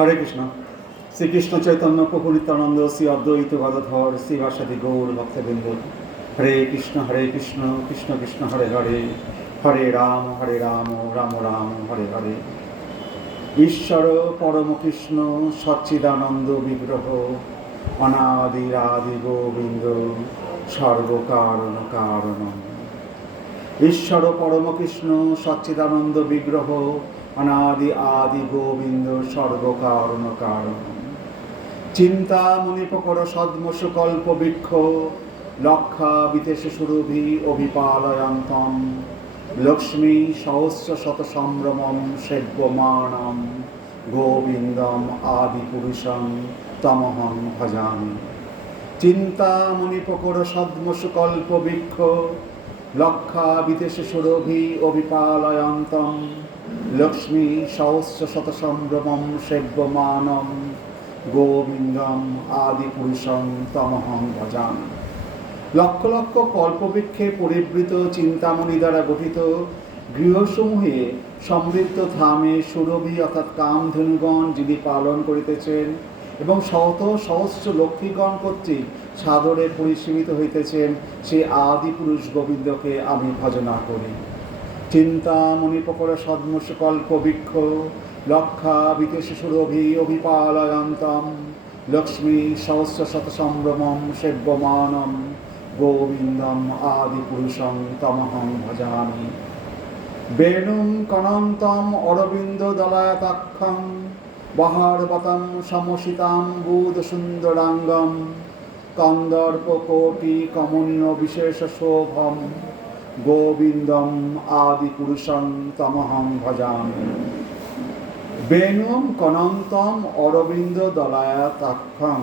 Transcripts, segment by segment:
হরে কৃষ্ণ। শ্রীকৃষ্ণ চৈতন্য প্রভু নিত্যানন্দ, শ্রী অদ্বৈত গদাধর, শ্রীবাসাদি গৌর ভক্তবৃন্দ, হরে কৃষ্ণ কৃষ্ণ কৃষ্ণ হরে হরে, হরে রাম রাম রাম হরে হরে। ঈশ্বর পরম কৃষ্ণ সচ্চিদানন্দ বিগ্রহ, অনাদিরাদি গোবিন্দ, সর্বকারণ কারণম। ঈশ্বর পরম কৃষ্ণ সচ্চিদানন্দ বিগ্রহ, অনাদি আদি গোবিন্দ, সর্বকারণ কারণ। চিন্তামণি প্রকর সদ্মসুকল্প বৃক্ষ, লক্ষা বিদেশ সুরভি অভিপালয়ন্তম, লক্ষ্মী সহস্র শত সম্ভ্রমম সেব্যমানম, গোবিন্দম আদি পুরুষং তমহং ভজামি। চিন্তামণি প্রকর সদ্মসুকল্প বৃক্ষ, লক্ষা বিদেশ সুরভি অভিপালয়ন্তম, লক্ষ্মী সহস্র শত সম্ভ্রমম সেব্যমানম, গোবিন্দম আদি পুরুষং তমহং ভজামি। লক্ষ লক্ষ কল্পবৃক্ষে পরিবৃত চিন্তামণি দ্বারা গঠিত গৃহসমূহে সমৃদ্ধ ধামে সুরভি অর্থাৎ কামধেনুগণ যিনি পালন করিতেছেন এবং শত সহস্র লক্ষ্মীগণ কর্তৃক সাদরে পরিসীমিত হইতেছেন, সেই আদি পুরুষ গোবিন্দকে আমি ভজনা করি। চিন্তামণি প্রকর সদ্মসুকল্প বৃক্ষ, লক্ষা বিদেশ সুরভি অভিপালয়ন্তম, লক্ষ্মী সহস্র শত সম্ভ্রমম সেব্যমানম, গোবিন্দম আদি পুরুষং তমহং ভজামি। বেণুং কনন্তম অরবিন্দ দলায়তাক্ষং, বহারবতম সমসিতাম বুধ সুন্দরাঙ্গম, কন্দর্প কোটি কমনীয় বিশেষ শোভম, গোবিন্দম আদি পুরুষং তমহং ভজামি। বেণুং কনন্তম অরবিন্দ দলায়তাক্ষং,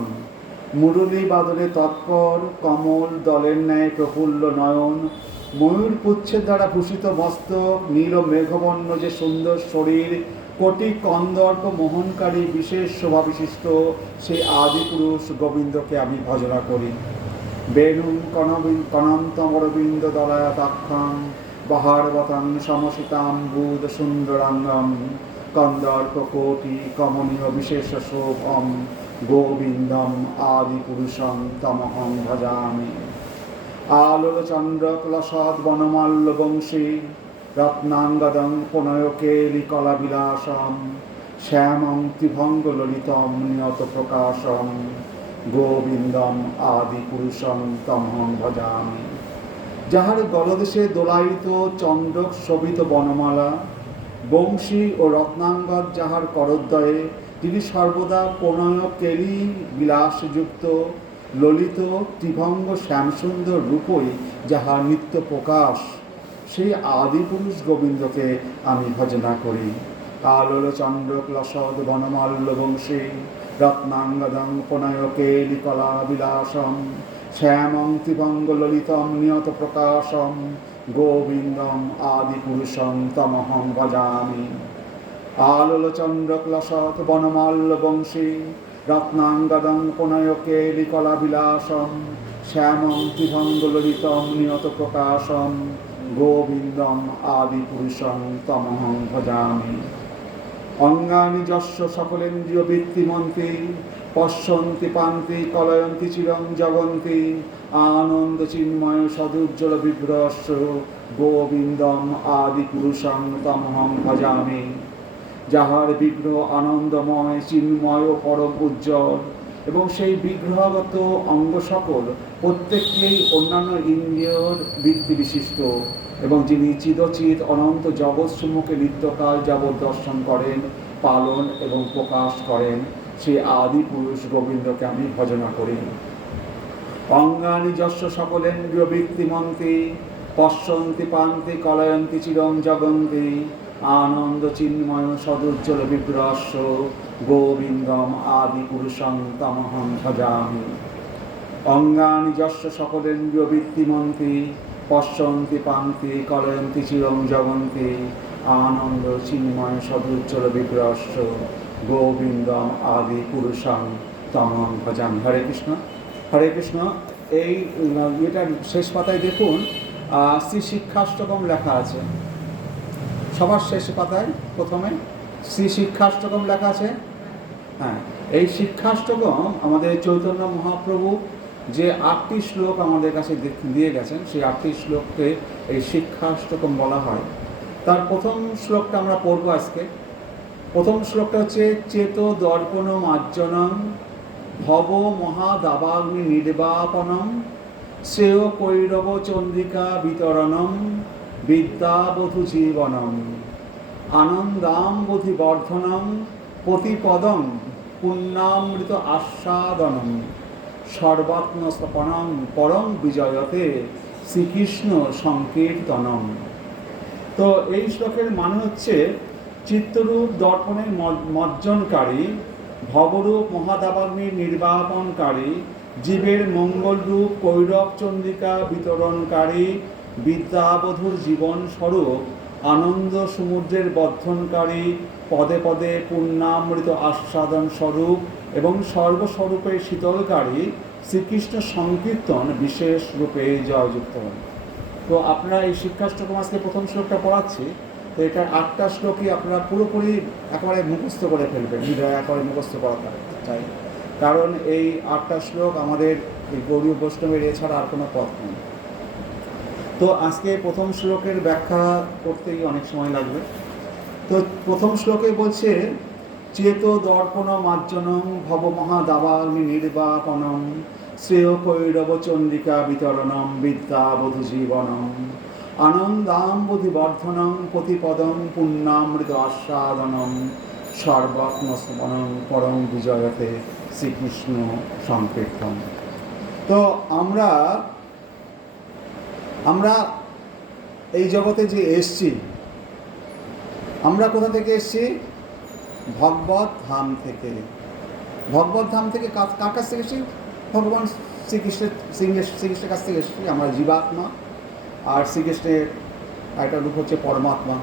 মুরলী বাদলে তৎপর কমল দলের ন্যায় প্রফুল্ল নয়ন, ময়ূর পুচ্ছের দ্বারা ভূষিত মস্তক, নীল মেঘবর্ণ যে সুন্দর শরীর, কোটি কন্দর্প মোহনকারী বিশেষ শোভাবিশিষ্ট সেই আদি পুরুষ গোবিন্দকে আমি ভজনা করি। বেণুং কনন্তম অরবিন্দ দলায়তাক্ষং, বহারবতং সমসিতাম বুধ সুন্দরাঙ্গম, কন্দর্প কোটি কমনীয় বিশেষ শোভম, গোবিন্দম আদি পুরুষং তমহং ভজামি। আলোল চন্দ্র ক্লসদ বনমাল্য বংশী, রত্নাঙ্গদং পুনয়কেলি কলা বিলাসম, শ্যামং ত্রিভঙ্গ ললিতম নিয়ত প্রকাশম, গোবিন্দম আদি পুরুষং তমহং ভজামি। যাহার গলদেশে দোলায়িত চন্দ্রক শোভিত বনমালা, বংশী ও রত্নাঙ্গদ যাহার করদ্বয়ে, তিনি সর্বদা প্রণয়কেলি বিলাসযুক্ত ললিত ত্রিভঙ্গ শ্যামসুন্দর রূপই যাহার নিত্য প্রকাশ, সেই আদি পুরুষ গোবিন্দকে আমি ভজনা করি। আলোল চন্দ্র ক্লসদ বনমাল্য বংশী, রত্নাঙ্গদং প্রণয়কেলি কলা বিলাসম, শ্যামং ত্রিভঙ্গ ললিতম নিয়ত প্রকাশম, গোবিন্দম আদি পুরুষং তমহং ভজামি। আলোল চন্দ্র ক্লসদ বনমাল্য বংশী, রত্নাঙ্গদং প্রণয়কেলি কলা বিলাসম, শ্যামং ত্রিভঙ্গ ললিতম নিয়ত প্রকাশম, গোবিন্দম আদি পুরুষং তমহং ভজামি। অঙ্গানি যস্য সকলেন্দ্রিয় বৃত্তিমন্তি, পশ্যন্তি পান্তি কলয়ন্তি চিরং জগন্তি, আনন্দ চিন্ময় সদুজ্জ্বল বিগ্রহস্য, গোবিন্দম আদি পুরুষং তমহং ভজামি। যাহার বিগ্রহ আনন্দময় চিন্ময় ও পরম উজ্জ্বল এবং সেই বিগ্রহগত অঙ্গ সকল প্রত্যেককেই অন্যান্য ইন্দ্রিয়র বৃত্তি বিশিষ্ট এবং যিনি চিদচিৎ অনন্ত জগৎ সমূহকে নিত্যকাল যাবৎ দর্শন করেন, পালন এবং প্রকাশ করেন, সেই আদি পুরুষ গোবিন্দকে আমি ভজনা করি। অঙ্গানি যস্য সকলেন্দ্রিয় বৃত্তিমন্তি, পশ্যন্তি পান্তি কলয়ন্তি চিরং জগন্তি, আনন্দ চিন্ময় সদুজ্জ্বল বিগ্রহস্য, গোবিন্দম আদি পুরুষং তমহং ভজামি। অঙ্গানি যস্য সকলেন্দ্রিয় বৃত্তিমন্তি, পশ্যন্তি পান্তি কলয়ন্তি চিরং জগন্তি, আনন্দ চিন্ময় সদুজ্জ্বল বিগ্রহস্য, গোবিন্দম আদি পুরুষং তমহং ভজামি। হরে কৃষ্ণ হরে কৃষ্ণ। এই এটার শেষ পাতায় দেখুন শ্রী শিক্ষাষ্টকম লেখা আছে। সবার শেষ পাতায় প্রথমে শ্রী শিক্ষাষ্টকম লেখা আছে। হ্যাঁ, এই শিক্ষাষ্টকম আমাদের চৈতন্য মহাপ্রভু যে 8টি শ্লোক আমাদের কাছে দিয়ে গেছেন, সেই 8টি শ্লোককে এই শিক্ষাষ্টকম বলা হয়। তার প্রথম শ্লোকটা আমরা পড়ব আজকে। প্রথম শ্লোকটা হচ্ছে চেত দর্পণ মার্জনম ভব মহাদাবাগ্নি নির্বাপনম শ্রেয় কৈরব চন্দ্রিকা বিতরণম বিদ্যাবধূ জীবনম আনন্দাম্বুধি বর্ধনম প্রতিপদম পুণ্যামৃত আস্বাদনম সর্বাত্মস্থাপনম পরম বিজয়তে শ্রীকৃষ্ণ সংকীর্তনম। তো এই শ্লোকের মানে হচ্ছে চিত্তরূপ দর্পণের মজ্জনকারী, ভবরূপ মহাদাবাগ্নির নির্বাপনকারী, জীবের মঙ্গলরূপ কৈরব চন্দ্রিকা বিতরণকারী, বিদ্যাবধূর জীবন স্বরূপ আনন্দ সমুদ্রের বর্ধনকারী, পদে পদে পুণ্যামৃত আস্বাদন স্বরূপ এবং সর্বস্বরূপে শীতলকারী শ্রীকৃষ্ণ সংকীর্তন বিশেষ রূপে জয়যুক্ত হন। তো আপনারা এই শিক্ষাষ্টকম আজকে প্রথম শ্লোকটা পড়াচ্ছি। তো এটা 8টা শ্লোকই আপনারা পুরোপুরি একেবারে মুখস্থ করে ফেলবেন, হৃদয় একেবারে মুখস্থ করা চাই, কারণ এই 8টা শ্লোক আমাদের এই গৌড়ীয় বৈষ্ণবের এছাড়া আর কোনো পথ নেই। তো আজকে প্রথম শ্লোকের ব্যাখ্যা করতেই অনেক সময় লাগবে। তো প্রথম শ্লোকে বলছে চেত দর্পণ মার্জনম ভব মহাদাবাগ্নি নির্বাপনম শ্রেয় কৈরব চন্দ্রিকা বিতরণম বিদ্যাবধূ জীবনম আনন্দাম্বুধি বর্ধনম প্রতিপদম পুণ্যামৃত আস্বাদনম সর্বাত্মস্মরণম পরম বিজয়তে শ্রীকৃষ্ণ সংকীর্তন। তো আমরা এই জগতে যে এসছি, আমরা কোথা থেকে এসছি? ভগবত ধাম থেকে। ভগবত ধাম থেকে কার কাছ থেকে এসছি? ভগবান শ্রীকৃষ্ণের কাছ থেকে এসছি। আমরা জীবাত্মা, আর শ্রীকৃষ্ণের একটা রূপ হচ্ছে পরমাত্মা।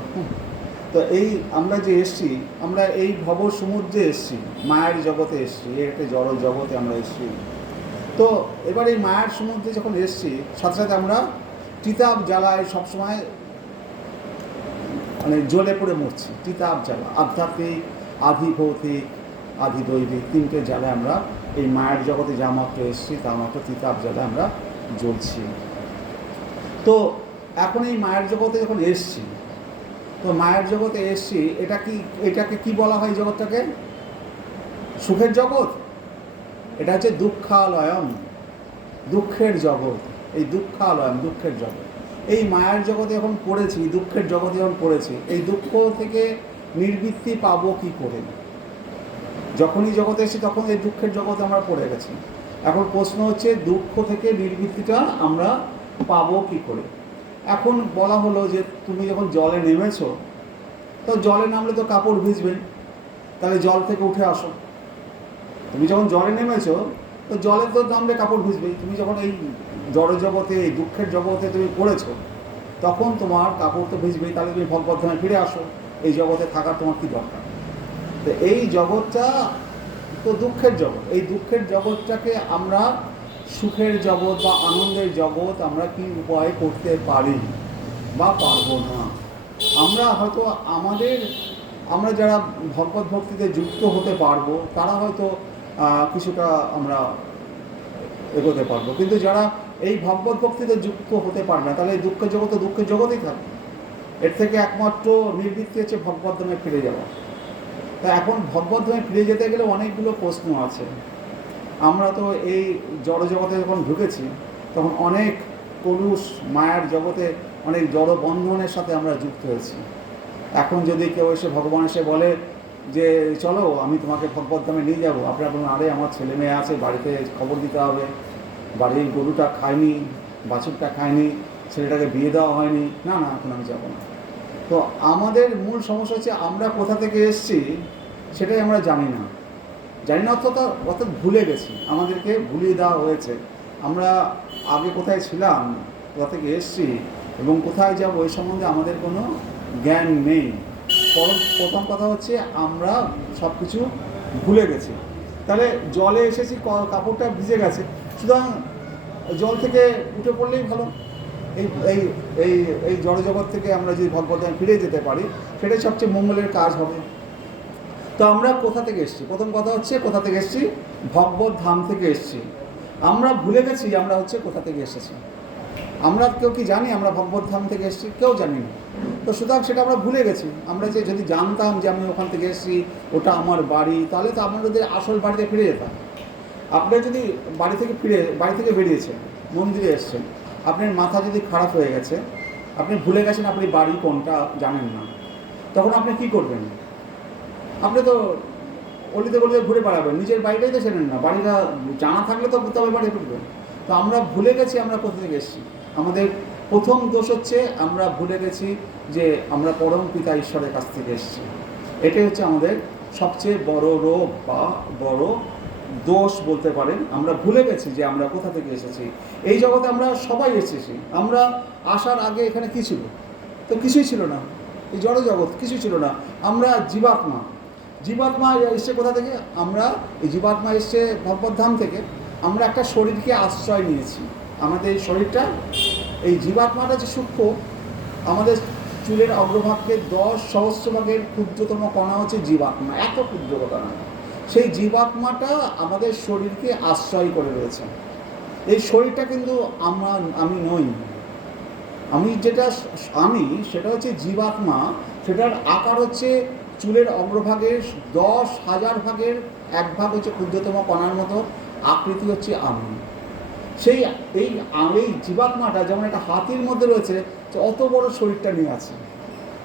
তো এই আমরা যে এসছি, আমরা এই ভব সমুদ্রে এসছি, মায়ের জগতে এসছি, এই একটা জড় জগতে আমরা এসছি। তো এবার এই মায়ের সমুদ্রে যখন এসছি, সাথে সাথে আমরা চিতাব জ্বালায় সবসময় মানে জ্বলে পড়ে মরছি। চিতাব জ্বালা, আধ্যাত্মিক, আধিভৌতিক, আধিদৈবিক, 3টে জ্বালায় আমরা এই মায়ের জগতে যা মাত্র এসছি তা মাত্র চিতাব জ্বালায় আমরা জ্বলছি। তো এখন এই মায়ের জগতে যখন এসছি, তো মায়ের জগতে এসছি, এটাকে কি বলা হয়? জগৎটাকে সুখের জগৎ। এটা হচ্ছে দুঃখালয়ম, দুঃখের জগৎ। এই দুঃখালয়ম, দুঃখের জগৎ। এই মায়ের জগতে যখন পড়েছি, দুঃখের জগতে যখন পড়েছি, এই দুঃখ থেকে নিবৃত্তি পাবো কি করে? যখনই জগতে এসেছি তখন এই দুঃখের জগতে আমরা পড়ে গেছি। এখন প্রশ্ন হচ্ছে দুঃখ থেকে নিবৃত্তিটা আমরা পাবো কি করে? এখন বলা হলো যে তুমি যখন জলে নেমেছো, তো জলে নামলে তো কাপড় ভিজবে, তাহলে জল থেকে উঠে আসো। তুমি যখন জলে নেমেছো, তো জলে তো নামলে কাপড় ভিজবেই। তুমি যখন এই জড় জগতে, এই দুঃখের জগতে তুমি পড়েছো, তখন তোমার কাপড় তো ভিজবেই। তাহলে তুমি ভগবত ধামে ফিরে আসো। এই জগতে থাকার তোমার কী দরকার? তো এই জগৎটা তো দুঃখের জগৎ। এই দুঃখের জগৎটাকে আমরা সুখের জগৎ বা আনন্দের জগৎ আমরা কি উপায় করতে পারি বা পারবো না? আমরা হয়তো আমরা যারা ভগবত ভক্তিতে যুক্ত হতে পারবো, তারা হয়তো কিছুটা আমরা এগোতে পারবো, কিন্তু যারা এই ভগবত ভক্তিতে যুক্ত হতে পারবে না, তাহলে এই দুঃখের জগতেই থাকবে। এর থেকে একমাত্র নিবৃত্তি হচ্ছে ভগবত ধামে ফিরে যাওয়া। তা এখন ভগবত ধামে ফিরে যেতে গেলে অনেকগুলো প্রশ্ন আছে। আমরা তো এই জড় জগতে যখন ঢুকেছি, তখন অনেক পুরুষ মায়ের জগতে অনেক জড় বন্ধনের সাথে আমরা যুক্ত হয়েছি। এখন যদি কেউ এসে ভগবান এসে বলে যে চলো আমি তোমাকে ভগবত ধামে নিয়ে যাবো, আপনারা বলুন আরে আমার ছেলে মেয়ে আছে, বাড়িতে খবর দিতে হবে, বাড়ির গরুটা খায়নি, বাছুরটা খায়নি, ছেলেটাকে বিয়ে দেওয়া হয়নি, না এখন আমি যাবো না। তো আমাদের মূল সমস্যা হচ্ছে আমরা কোথা থেকে এসেছি সেটাই আমরা জানি না অর্থাৎ ভুলে গেছি। আমাদেরকে ভুলিয়ে দেওয়া হয়েছে। আমরা আগে কোথায় ছিলাম, কোথা থেকে এসেছি এবং কোথায় যাবো এই সম্বন্ধে আমাদের কোনো জ্ঞান নেই। প্রথম কথা হচ্ছে আমরা সব কিছু ভুলে গেছি। তাহলে জলে এসেছি, কাপড়টা ভিজে গেছে, সুতরাং জল থেকে উঠে পড়লেই ভালো। এই এই এই এই জড়জগৎ থেকে আমরা যদি ভগবত ধামে ফিরে যেতে পারি, সেটাই সবচেয়ে মঙ্গলের কাজ হবে। তো আমরা কোথা থেকে এসেছি? প্রথম কথা হচ্ছে কোথা থেকে এসেছি? ভগবত ধাম থেকে এসেছি। আমরা ভুলে গেছি আমরা হচ্ছে কোথা থেকে এসেছি। আমরা কেউ কি জানি আমরা ভগবত ধাম থেকে এসেছি? কেউ জানি না। তো সুতরাং সেটা আমরা ভুলে গেছি। আমরা যে যদি জানতাম যে আমি ওখান থেকে এসেছি, ওটা আমার বাড়ি, তাহলে তো আমরা যদি আসল বাড়িতে ফিরে যেতাম। আপনি যদি বাড়ি থেকে বেরিয়েছেন, মন্দিরে এসছেন, আপনার মাথা যদি খারাপ হয়ে গেছে, আপনি ভুলে গেছেন আপনি বাড়ি কোনটা জানেন না, তখন আপনি কি করবেন? আপনি তো অলিতে গলিতে ঘুরে বেড়াবেন, নিজের বাড়িটাই তো চেনেন না। বাড়িটা জানা থাকলে তো তবে বাড়ি ফিরবেন। তো আমরা ভুলে গেছি আমরা কোথা থেকে এসেছি। আমাদের প্রথম দোষ হচ্ছে আমরা ভুলে গেছি যে আমরা পরম পিতা ঈশ্বরের কাছ থেকে এসেছি। এটাই হচ্ছে আমাদের সবচেয়ে বড় রোগ বা বড় দোষ বলতে পারেন। আমরা ভুলে গেছি যে আমরা কোথা থেকে এসেছি। এই জগতে আমরা সবাই এসেছি। আমরা আসার আগে এখানে কী ছিল? তো কিছুই ছিল না। এই জড় জগৎ কিছুই ছিল না। আমরা জীবাত্মা এসছে কোথা থেকে? আমরা এই জীবাত্মা এসছে ভগবত ধাম থেকে। আমরা একটা শরীরকে আশ্রয় নিয়েছি। আমাদের এই শরীরটা, এই জীবাত্মাটা যে সূক্ষ্ম, আমাদের চুলের অগ্রভাগকে 10 সহস্র ভাগের ক্ষুদ্রতম কণা হচ্ছে জীবাত্মা। এত ক্ষুদ্র কণা। সেই জীবাত্মাটা আমাদের শরীরকে আশ্রয় করে রয়েছে। এই শরীরটা কিন্তু আমি নই। সেটা হচ্ছে জীবাত্মা। সেটার আকার হচ্ছে চুলের অগ্রভাগের 10,000 ভাগের 1 ভাগ হচ্ছে ক্ষুদ্রতম কণার মতো। আকৃতি হচ্ছে আমি। এই জীবাত্মাটা যেমন একটা হাতির মধ্যে রয়েছে, অত বড় শরীরটা নিয়ে আছে।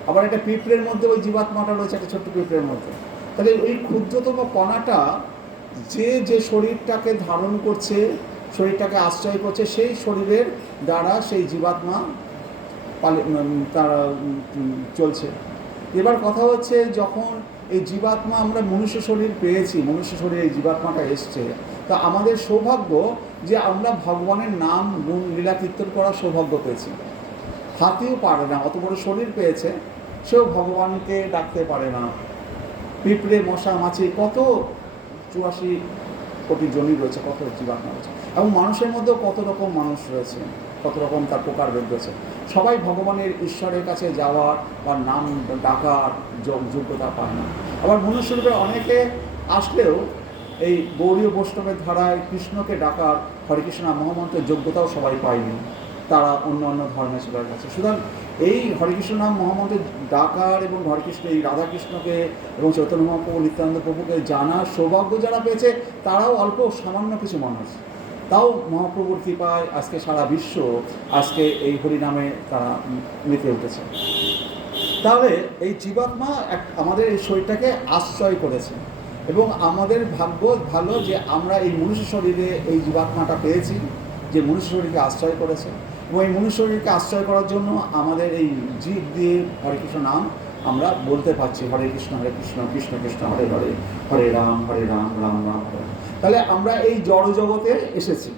আবার একটা পিঁপড়ের মধ্যে ওই জীবাত্মাটা রয়েছে, একটা ছোট্ট পিঁপড়ের মধ্যে। তাহলে ওই ক্ষুদ্রতম কণাটা যে শরীরটাকে ধারণ করছে, শরীরটাকে আশ্রয় করছে, সেই শরীরের দ্বারা সেই জীবাত্মা তারা চলছে। এবার কথা হচ্ছে যখন এই জীবাত্মা আমরা মনুষ্য শরীর পেয়েছি, মনুষ্য শরীরে এই জীবাত্মাটা এসছে, তা আমাদের সৌভাগ্য যে আমরা ভগবানের নাম গুণ লীলা কীর্তন করার সৌভাগ্য পেয়েছি। হাতিও পারে না, অত বড় শরীর পেয়েছে, সেও ভগবানকে ডাকতে পারে না। পিঁপড়ে, মশা, মাছি, কত 84 কোটি জনই রয়েছে, কত জীবাত্মা রয়েছে। এবং মানুষের মধ্যেও কত রকম মানুষ রয়েছে, কত রকম তার প্রকারভেদ রয়েছে। সবাই ভগবানের ঈশ্বরের কাছে যাওয়ার বা নাম ডাকার যোগ্যতা পায় না। আবার মনুষ্যরূপে অনেকে আসলেও এই গৌড়ীয় বৈষ্ণবের ধারায় কৃষ্ণকে ডাকার, হরে কৃষ্ণ মহামন্ত্রের যোগ্যতাও সবাই পায়নি, তারা অন্য অন্য ধর্মের চলে গেছে। সুতরাং এই হরে কৃষ্ণ নাম মহামন্ত্রের ডাকার এবং হরে কৃষ্ণ, এই রাধাকৃষ্ণকে এবং চৈতন্য মহাপ্রভু, নিত্যানন্দ প্রভুকে জানার সৌভাগ্য যারা পেয়েছে, তারাও অল্প সামান্য কিছু মানুষ। তাও মহাপ্রভুর কৃপায় আজকে সারা বিশ্ব আজকে এই হরিনামে তারা মেতে উঠেছে। তাহলে এই জীবাত্মা আমাদের এই শরীরটাকে আশ্রয় করেছে এবং আমাদের ভাগ্য ভালো যে আমরা এই মনুষ্য শরীরে এই জীবাত্মাটা পেয়েছি, যে মনুষ্য শরীরকে আশ্রয় করেছে। এবং এই মনুষ্য শরীরকে আশ্রয় করার জন্য আমাদের এই জীব দিয়ে হরে কৃষ্ণ নাম আমরা বলতে পারছি, হরে কৃষ্ণ কৃষ্ণ কৃষ্ণ হরে হরে, হরে রাম রাম রাম হরে। তাহলে আমরা এই জড় জগতে এসেছি।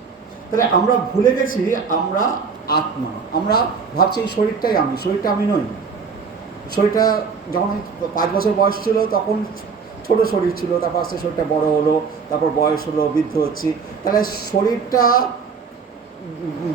তাহলে আমরা ভুলে গেছি আমরা আত্মা। আমরা ভাবছি এই শরীরটাই আমি, শরীরটা আমি নই। শরীরটা যখন 5 বছর বয়স ছিল তখন ছোট শরীর ছিল, তারপর আস্তে শরীরটা বড় হলো, তারপর বয়স হলো, বৃদ্ধ হচ্ছি। তাহলে শরীরটা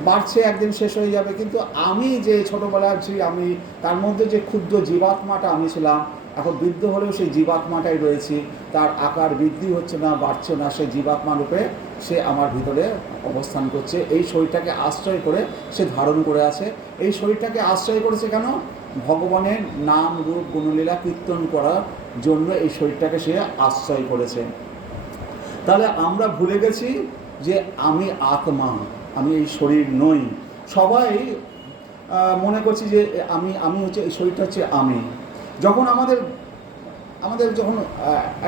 বাড়ছে, একদিন শেষ হয়ে যাবে। কিন্তু আমি যে ছোটোবেলার ছি, আমি তার মধ্যে যে ক্ষুদ্র জীবাত্মাটা আমি ছিলাম, এখন বৃদ্ধ হলেও সেই জীবাত্মাটাই রয়েছি। তার আকার বৃদ্ধি হচ্ছে না, বাড়ছে না, সেই জীবাত্মা রূপে সে আমার ভিতরে অবস্থান করছে। এই শরীরটাকে আশ্রয় করে সে ধারণ করে আছে। এই শরীরটাকে আশ্রয় করেছে কেন? ভগবানের নাম রূপ গুণলীলা কীর্তন করার জন্য এই শরীরটাকে সে আশ্রয় করেছে। তাহলে আমরা ভুলে গেছি যে আমি আত্মা, আমি এই শরীর নই। সবাই মনে করছি যে আমি হচ্ছে এই শরীরটা হচ্ছে আমি। যখন আমাদের যখন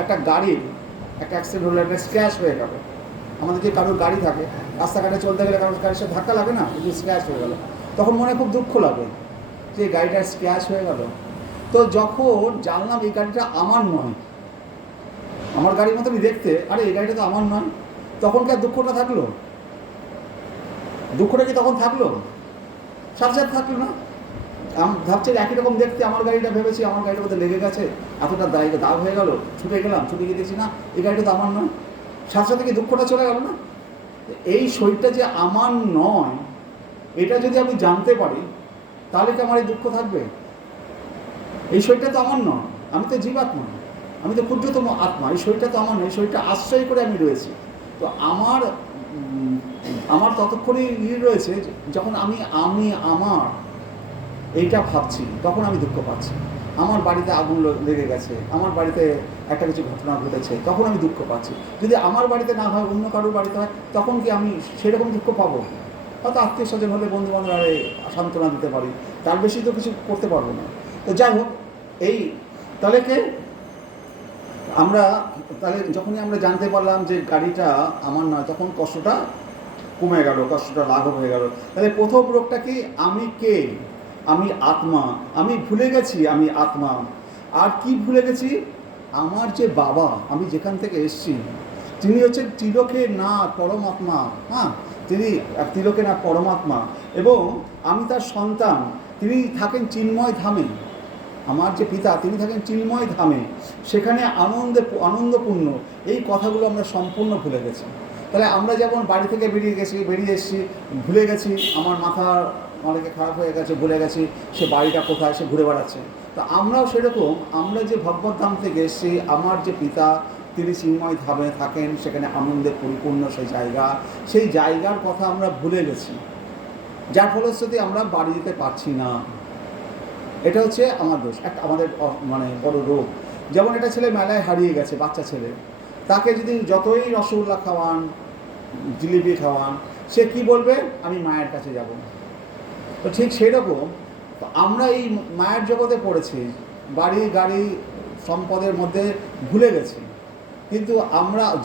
একটা গাড়ির একটা অ্যাক্সিডেন্ট হলো, একটা স্ক্র্যাচ হয়ে গেল, আমাদের যে কারোর গাড়ি থাকে, রাস্তাঘাটে চলতে গেলে কারোর গাড়ির সাথে ধাক্কা লাগে না, যদি স্ক্র্যাচ হয়ে গেল, তখন মনে খুব দুঃখ লাগে যে গাড়িটার স্ক্র্যাচ হয়ে গেল। তো যখন জানলাম এই গাড়িটা আমার নয়, আমার গাড়ির মতনই দেখতে, আরে এই গাড়িটা তো আমার নয়, তখন কি আর দুঃখটা থাকলো? দুঃখটা কি তখন থাকলো? সাথে থাকলো না। ভাবছি একই রকম দেখতে আমার গাড়িটা, ভেবেছি আমার গাড়িটার মধ্যে লেগে গেছে, এতটা দাগ হয়ে গেল, ছুটে গিয়ে দেখছি না এই গাড়িটা তো আমার নয়, সাথে কি দুঃখটা চলে গেল না? এই শরীরটা যে আমার নয়, এটা যদি আমি জানতে পারি, তাহলে কি আমার এই দুঃখ থাকবে? এই শরীরটা তো আমার নয়, আমি তো জীবাত্মা। আমি তো ক্ষুদ্রতম আত্মা, এই শরীরটা তো আমার নয়, শরীরটা আশ্রয় করে আমি রয়েছি। তো আমার ততক্ষণই রয়েছে যখন আমি আমার এইটা ভাবছি, তখন আমি দুঃখ পাচ্ছি। আমার বাড়িতে আগুন লেগে গেছে, আমার বাড়িতে একটা কিছু ঘটনা ঘটেছে, তখন আমি দুঃখ পাচ্ছি। যদি আমার বাড়িতে না হয়, অন্য কারোর বাড়িতে হয়, তখন কি আমি সেরকম দুঃখ পাবো? হয়তো আত্মীয় স্বজন হলে বন্ধুবান্ধব সান্ত্বনা দিতে পারি, তার বেশি তো কিছু করতে পারবো না। তো যাই হোক, এই তাহলে যখনই আমরা জানতে পারলাম যে গাড়িটা আমার নয়, তখন কষ্টটা কমে গেল, কষ্টটা লাঘব হয়ে গেল। তাহলে প্রথম রোগটা কি? আমি কে? আমি আত্মা। আমি ভুলে গেছি আমি আত্মা। আর কি ভুলে গেছি? আমার যে বাবা, আমি যেখান থেকে এসেছি, তিনি হচ্ছেন তিলকের না পরমাত্মা। হ্যাঁ, তিনি তিলকের না পরমাত্মা, এবং আমি তার সন্তান। তিনি থাকেন চিন্ময় ধামে। আমার যে পিতা, তিনি থাকেন চিন্ময় ধামে, সেখানে আনন্দপূর্ণ। এই কথাগুলো আমরা সম্পূর্ণ ভুলে গেছি। তাহলে আমরা যেমন বাড়ি থেকে বেরিয়ে এসেছি, ভুলে গেছি, আমার মাথা অনেকে খারাপ হয়ে গেছে, ভুলে গেছি সে বাড়িটা কোথায়, সে ঘুরে বেড়াচ্ছে। তো আমরাও সেরকম, আমরা যে ভগবত ধাম থেকে এসেছি, আমার যে পিতা তিনি চিন্ময় ধামে থাকেন, সেখানে আনন্দে পরিপূর্ণ সেই জায়গার কথা আমরা ভুলে গেছি, যার ফলশ্রুতি আমরা বাড়ি যেতে পারছি না। এটা হচ্ছে আমার দোষ, একটা আমাদের বড় রোগ। যেমন একটা ছেলে মেলায় হারিয়ে গেছে, বাচ্চা ছেলে, তাকে যদি যতই রসগোল্লা খাওয়ান, জিলিপি খাওয়ান, সে কি বলবে? আমি মায়ের কাছে যাব। তো ঠিক সেরকম আমরা এই মায়ের জগতে পড়েছি, বাড়ি গাড়ি সম্পদের মধ্যে ভুলে গেছি। কিন্তু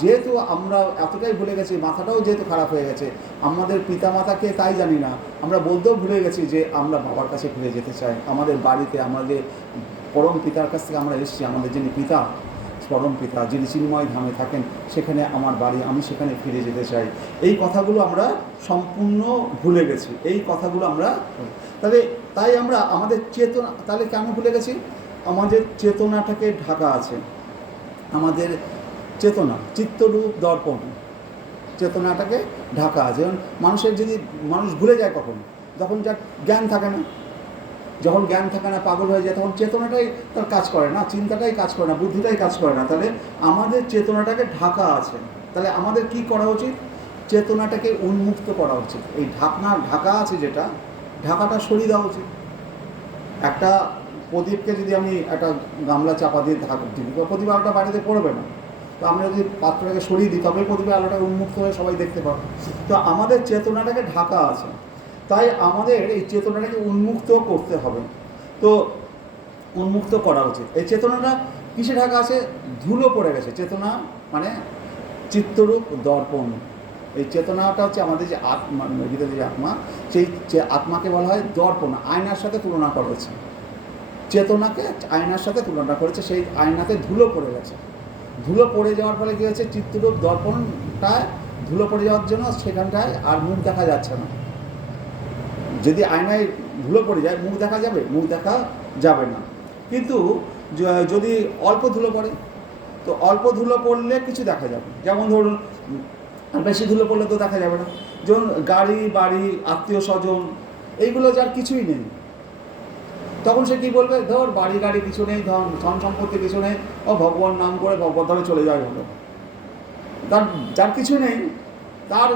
যেহেতু আমরা এতটাই ভুলে গেছি, মাথাটাও যেহেতু খারাপ হয়ে গেছে, আমাদের পিতামাতাকে তাই জানি না, আমরা বলতেও ভুলে গেছি যে আমরা বাবার কাছে ফিরে যেতে চাই। আমাদের বাড়িতে, আমাদের পরম পিতার কাছ থেকে আমরা এসেছি, আমাদের যিনি পিতা, পরম পিতা, যিনি চিন্ময় ধামে থাকেন, সেখানে আমার বাড়ি, আমি সেখানে ফিরে যেতে চাই। এই কথাগুলো আমরা সম্পূর্ণ ভুলে গেছি। এই কথাগুলো আমরা তাই আমরা আমাদের চেতনা, তাহলে কেন ভুলে গেছি? আমাদের চেতনাটাকে ঢাকা আছে। আমাদের চেতনা, চিত্তরূপ দর্পণ, চেতনাটাকে ঢাকা আছে। যেমন মানুষ ভুলে যায় কখন? যখন যার জ্ঞান থাকে না। যখন জ্ঞান থাকে না, পাগল হয়ে যায়, তখন চেতনাটাই তার কাজ করে না, চিন্তাটাই কাজ করে না, বুদ্ধিটাই কাজ করে না। তাহলে আমাদের চেতনাটাকে ঢাকা আছে। তাহলে আমাদের কি করা উচিত? চেতনাটাকে উন্মুক্ত করা উচিত। এই ঢাকা আছে যেটা, ঢাকাটা সরিয়ে দেওয়া উচিত। একটা প্রদীপকে যদি আমি একটা গামলা চাপা দিয়ে দিই, প্রদীপ আলোটা বাড়িতে পড়বে না। তো আমরা যদি পাত্রটাকে সরিয়ে দিই, তবে প্রদীপের আলোটা উন্মুক্ত হয়ে সবাই দেখতে পাবে। তো আমাদের চেতনাটাকে ঢাকা আছে, তাই আমাদের এই চেতনাটাকে উন্মুক্ত করতে হবে। তো উন্মুক্ত করা উচিত। এই চেতনাটা কিসে ঢাকা আছে? ধুলো পড়ে গেছে। চেতনা মানে চিত্তরূপ দর্পণ। এই চেতনাটা হচ্ছে আমাদের যে আত্মা, ভিতরে যে আত্মা, সেই আত্মাকে বলা হয় দর্পণ। আয়নার সাথে তুলনা করেছে, চেতনাকে আয়নার সাথে তুলনা করেছে। সেই আয়নাতে ধুলো পড়ে গেছে। ধুলো পড়ে যাওয়ার ফলে কী হয়েছে? চিত্তরূপ দর্পণটায় ধুলো পড়ে যাওয়ার জন্য সেখানটায় আর মুখ দেখা যাচ্ছে না। যদি আয়নায় ধুলো পড়ে যায়, মুখ দেখা যাবে? মুখ দেখা যাবে না। কিন্তু যদি অল্প ধুলো পড়ে, তো অল্প ধুলো পড়লে কিছু দেখা যাবে। যেমন ধরুন, বেশি ধুলো পড়লে তো দেখা যাবে না। যেমন গাড়ি বাড়ি, আত্মীয় স্বজন, এইগুলো যার কিছুই নেই, তখন সে কী বলবে? ধর বাড়ি গাড়ি কিছু নেই, ধন সম্পত্তি কিছু নেই, ও ভগবান নাম করে ভগবত ধামে চলে যায় হলো। যার কিছু নেই, তার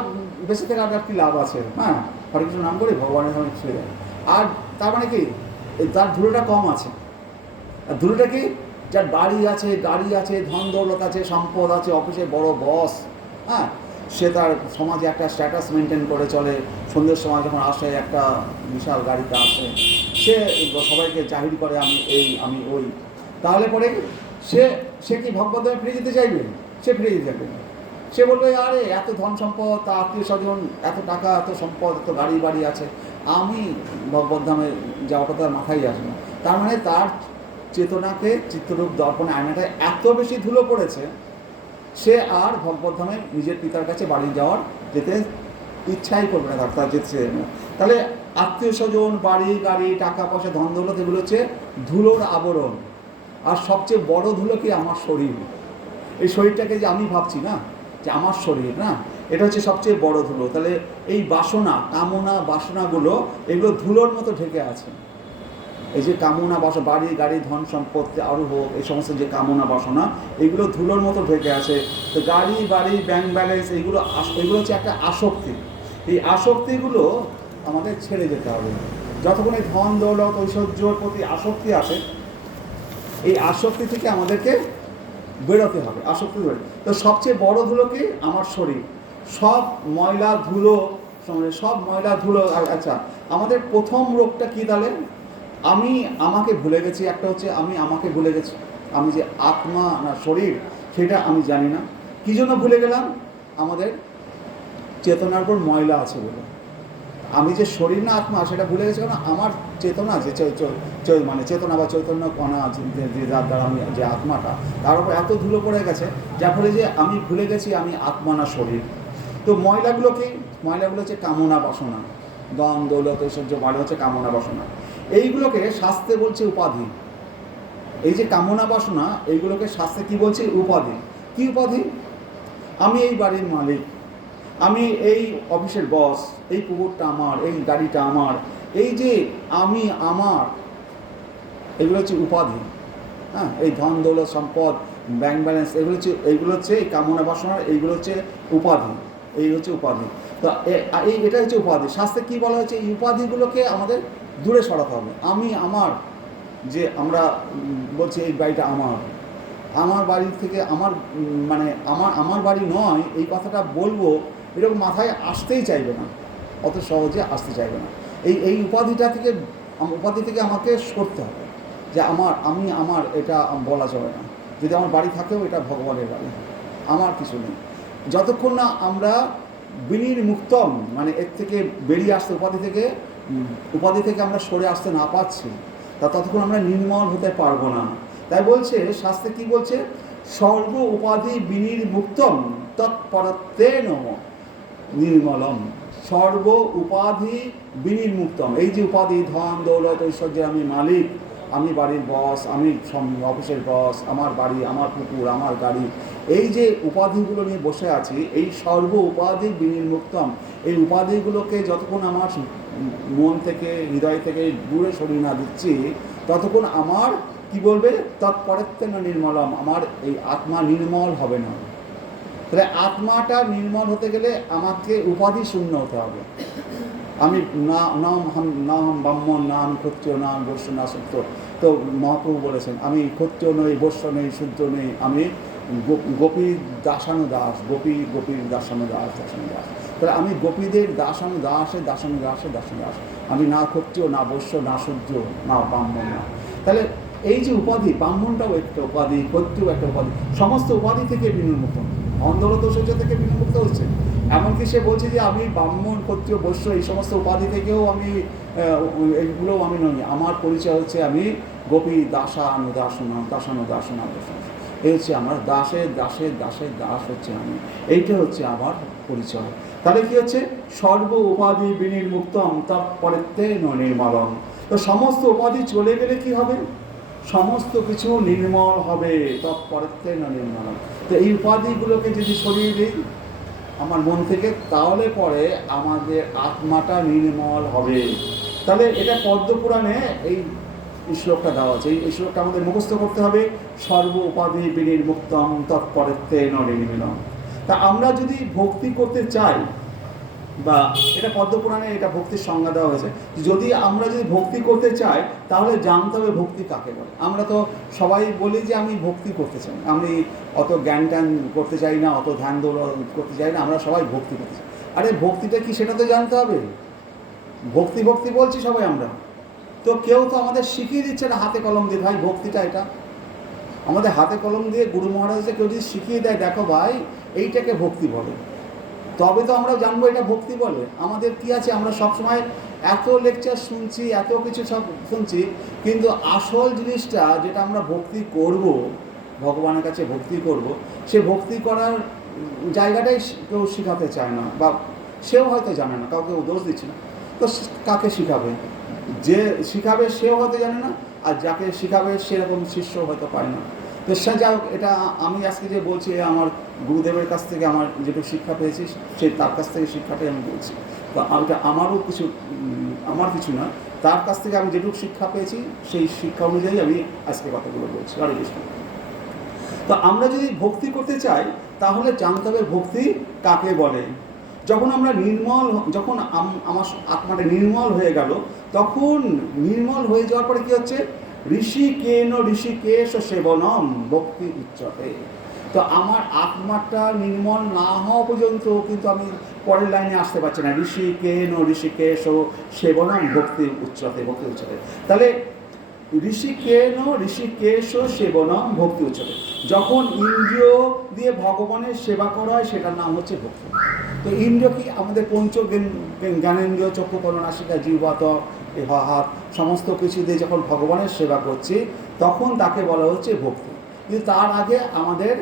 বেঁচে থেকে আর কী লাভ আছে? হ্যাঁ, হরে কিছু নাম করে ভগবানের ধামে চলে যায়। আর তার মানে কি? তার ধুলোটা কম আছে। আর ধুলোটা কি? যার বাড়ি আছে, গাড়ি আছে, ধন দৌলত আছে, সম্পদ আছে, অফিসে বড় বস, হ্যাঁ, সে তার সমাজে একটা স্ট্যাটাস মেনটেন করে চলে। সন্ধ্যের সময় যখন আসে, একটা বিশাল গাড়িতে আসে, সে সবাইকে জাহির করে আমি এই, আমি ওই। তাহলে পরে সে কি ভগবত ধামে ফিরে যেতে চাইবে? সে ফিরে যেতে চাইবে। সে বলবে, আরে এত ধন সম্পদ, তা আত্মীয় স্বজন, এত টাকা, এত সম্পদ, এত গাড়ি বাড়ি আছে, আমি ভগবত ধামে যাওয়াটা তার মাথায় আসে না। তার মানে তার চেতনাকে চিত্তরূপ দর্পণে আয়নাটায় এত বেশি ধুলো পড়েছে, সে আর ভগবত ধামে নিজের পিতার কাছে বাড়ি যেতে ইচ্ছাই করবে না, তার যেতে না। তাহলে আত্মীয় স্বজন, বাড়ি গাড়ি, টাকা পয়সা, ধন দৌলত, এগুলো হচ্ছে ধুলোর আবরণ। আর সবচেয়ে বড় ধুলো কি? আমার শরীর। এই শরীরটাকে যে আমি ভাবছি না যে আমার শরীর, না, এটা হচ্ছে সবচেয়ে বড় ধুলো। তাহলে এই বাসনা, কামনা বাসনাগুলো, এগুলো ধুলোর মতো ঢেকে আছে। এই যে কামনা বাসনা, বাড়ি গাড়ি ধন সম্পত্তি আরও হোক, এই সমস্ত যে কামনা বাসনা, এগুলো ধুলোর মতো ঢেকে আছে। তো গাড়ি বাড়ি ব্যাংক ব্যালেন্স এগুলো হচ্ছে একটা আসক্তি। এই আসক্তিগুলো আমাদের ছেড়ে যেতে হবে। যতক্ষণ এই ধন দৌলত ঐশ্বর্যর প্রতি আসক্তি আছে, এই আসক্তি থেকে আমাদেরকে বেরোতে হবে, আসক্তি ধরে। তো সবচেয়ে বড় ধুলো কি? আমার শরীর। সব ময়লা ধুলো, সব ময়লা ধুলো। আচ্ছা, আমাদের প্রথম রোগটা কী তাহলে? আমি আমাকে ভুলে গেছি। একটা হচ্ছে আমি আমাকে ভুলে গেছি, আমি যে আত্মা না শরীর সেটা আমি জানি না। কী জন্য ভুলে গেলাম? আমাদের চেতনার উপর ময়লা আছে বলে। আমি যে শরীর না আত্মা সেটা ভুলে গেছি, কারণ আমার চেতনা যে মানে চেতনা বা চৈতন্য কণা যার দ্বারা আমি যে আত্মাটা, তার উপর এত ধুলো পড়ে গেছে, যার ফলে যে আমি ভুলে গেছি আমি আত্মা না শরীর। তো ময়লাগুলো কি? ময়লাগুলো হচ্ছে কামনা বাসনা, ধন দৌলত ঐশ্বর্য বাড়ি হচ্ছে কামনা বাসনা। এইগুলোকে শাস্ত্রে বলছে উপাধি। এই যে কামনা বাসনা, এইগুলোকে শাস্ত্রে কি বলছে? উপাধি। কি উপাধি? আমি এই বাড়ির মালিক, আমি এই অফিসের বস, এই পুকুরটা আমার, এই গাড়িটা আমার, এই যে আমি আমার, এগুলো হচ্ছে উপাধি। হ্যাঁ, এই ধন দৌলত সম্পদ ব্যাংক ব্যালেন্স এইগুলো হচ্ছে এই কামনা বাসনার, এইগুলো হচ্ছে উপাধি। এই হচ্ছে উপাধি। তো এটা হচ্ছে উপাধি। শাস্ত্রে কী বলা হয়েছে? এই উপাধিগুলোকে আমাদের দূরে সরাতে হবে। আমি আমার, যে আমরা বলছি এই বাড়িটা আমার বাড়ি থেকে আমার মানে আমার বাড়ি নয়, এই কথাটা বলবো এরকম মাথায় আসতেই চাইবে না, অত সহজে আসতে চাইবে না। এই উপাধি থেকে আমাকে সরতে হবে, যে আমার এটা বলা যাবে না। যদি আমার বাড়ি থাকেও এটা ভগবানের বাড়ি, আমার কিছু নেই। যতক্ষণ না আমরা বিনির্মুক্তম, মানে এর থেকে বেরিয়ে আসতে, উপাধি থেকে আমরা সরে আসতে না পারছি, ততক্ষণ আমরা নির্মল হতে পারবো না। তাই বলছে শাস্ত্রে, কি বলছে? সর্ব উপাধি বিনির্মুক্তম তৎপরত্বেন নির্মলম। সর্ব উপাধি বিনির্মুক্তম। এই যে উপাধি, ধন দৌলত ঐশ্বর্যের আমি মালিক, আমি বাড়ির বস, আমি অফিসের বস, আমার বাড়ি, আমার পুকুর, আমার গাড়ি, এই যে উপাধিগুলো নিয়ে বসে আছি, এই সর্ব উপাধি বিনির্মুক্তম। এই উপাধিগুলোকে যতক্ষণ আমার মন থেকে, হৃদয় থেকে দূরে সরিয়ে না দিচ্ছি, ততক্ষণ আমার কি বলবে? তৎপরত্বেন নির্মলম, আমার এই আত্মা নির্মল হবে না। তাহলে আত্মাটা নির্মল হতে গেলে আমাকে উপাধি শূন্য হতে হবে। আমি না ব্রাহ্মণ, না আমি ক্ষত্রিয়, না আমি বৈশ্য, না শূদ্র। তো মহাপ্রভু বলেছেন, আমি ক্ষত্রিয় নই, বৈশ্য নই, শূদ্র নই, আমি গোপীর দাসানুদাস, গোপীর দাসানুদাস। তাহলে আমি গোপীদের দাসানুদাস। আমি না ক্ষত্রিয়, না বৈশ্য, না শূদ্র, না ব্রাহ্মণ না। তাহলে এই যে উপাধি, ব্রাহ্মণটাও একটা উপাধি, ক্ষত্রিয় একটা উপাধি, সমস্ত উপাধি থেকে বিনির্মুক্ত, অন্ধলত ঐশ্বর্য থেকে বিনির্মুক্ত হচ্ছে। এমনকি সে বলছে যে আমি ব্রাহ্মণ, ক্ষত্রিয়, বৈশ্য এই সমস্ত উপাধি থেকেও আমি, এইগুলোও আমি নই। আমার পরিচয় হচ্ছে আমি গোপী দাসানুদাসনা। এই হচ্ছে আমার দাস হচ্ছে আমি, এইটা হচ্ছে আমার পরিচয়। তাহলে কি হচ্ছে? সর্ব উপাধি বিনির্মুক্তম তৎপরত্বেন নির্মলম। তো সমস্ত উপাধি চলে গেলে কি হবে? সমস্ত কিছু নির্মল হবে, তৎপরত্বেন নির্মলম। তো এই উপাধিগুলোকে যদি সরিয়ে দিই আমার মন থেকে, তাহলে পরে আমাদের আত্মাটা নির্মল হবে। তাহলে এটা পদ্মপুরাণে এই শ্লোকটা দেওয়া আছে। এই শ্লোকটা আমাদের মুখস্থ করতে হবে, সর্ব উপাধি বিনির্মুক্তম তৎপরত্বেন নির্মলম। তা আমরা যদি ভক্তি করতে চাই, বা এটা পদ্মপুরাণে এটা ভক্তির সংজ্ঞা দেওয়া হয়েছে, যদি আমরা ভক্তি করতে চাই তাহলে জানতে হবে ভক্তি কাকে বলে। আমরা তো সবাই বলি যে আমি ভক্তি করতে চাই, আমি অত জ্ঞান ট্যান করতে চাই না, অত ধ্যান দৌলত করতে চাই না, আমরা সবাই ভক্তি করতে চাই। আরে ভক্তিটা কি সেটা তো জানতে হবে। ভক্তি বলছি সবাই আমরা, তো কেউ তো আমাদের শিখিয়ে দিচ্ছে না হাতে কলম দিয়ে, ভাই ভক্তিটা এটা। আমাদের হাতে কলম দিয়ে গুরু মহারাজকে কেউ যদি শিখিয়ে দেয়, দেখো ভাই এইটাকে ভক্তি বলে, তবে তো আমরা জানবো এটা ভক্তি বলে। আমাদের কি আছে, আমরা সবসময় এত লেকচার শুনছি, এত কিছু সব শুনছি, কিন্তু আসল জিনিসটা যেটা আমরা ভক্তি করব, ভগবানের কাছে ভক্তি করব, সে ভক্তি করার জায়গাটাই কেউ শেখাতে চায় না, বা সেও হয়তো জানে না, কাউকে দোষ দিচ্ছে না। তো কাকে শিখাবে? যে শিখাবে সেও হয়তো জানে না, আর যাকে শিখাবে সেরকম শিষ্য হয়তো পায় না। তো সে যাই হোক, এটা আমি আজকে যে বলছি আমার গুরুদেবের কাছ থেকে আমার যেটুকু শিক্ষা পেয়েছি, তার কাছ থেকে শিক্ষাটাই আমি বলছি। তো এটা আমারও কিছু আমার কিছু না, তার কাছ থেকে আমি যেটুকু শিক্ষা পেয়েছি সেই শিক্ষা অনুযায়ী আমি আজকে কথাগুলো বলছি। হরে কৃষ্ণ। তো আমরা যদি ভক্তি করতে চাই তাহলে জানতে হবে ভক্তি কাকে বলে। যখন আমরা নির্মল, যখন আমার আত্মাটা নির্মল হয়ে গেল, তখন নির্মল হয়ে যাওয়ার পরে কী হচ্ছে, ঋষিকেন ঋষিকেশ সেবনম ভক্তি উচ্চতে। তো আমার আত্মাটা নির্মল না হওয়া পর্যন্ত কিন্তু আমি পরের লাইনে আসতে পারছি না, ঋষিকেন ঋষিকেশ সেবনম ভক্তি উচ্চতে, ভক্তি উচ্চতে। তাহলে ঋষিকেন ঋষিকেশ সেবনম ভক্তি উচ্চতে, যখন ইন্দ্রিয় দিয়ে ভগবানের সেবা করা হয় সেটার নাম হচ্ছে ভক্তি। তো ইন্দ্রিয় কি, আমাদের পঞ্চ জ্ঞানেন্দ্রিয়, চক্ষু কর্ণ নাসিকা জিহ্বা ত্বক হাত সমস্ত কিছু দিয়ে যখন ভগবানের সেবা করছি তখন তাকে বলা হচ্ছে ভক্তি। কিন্তু তার আগে আমাদের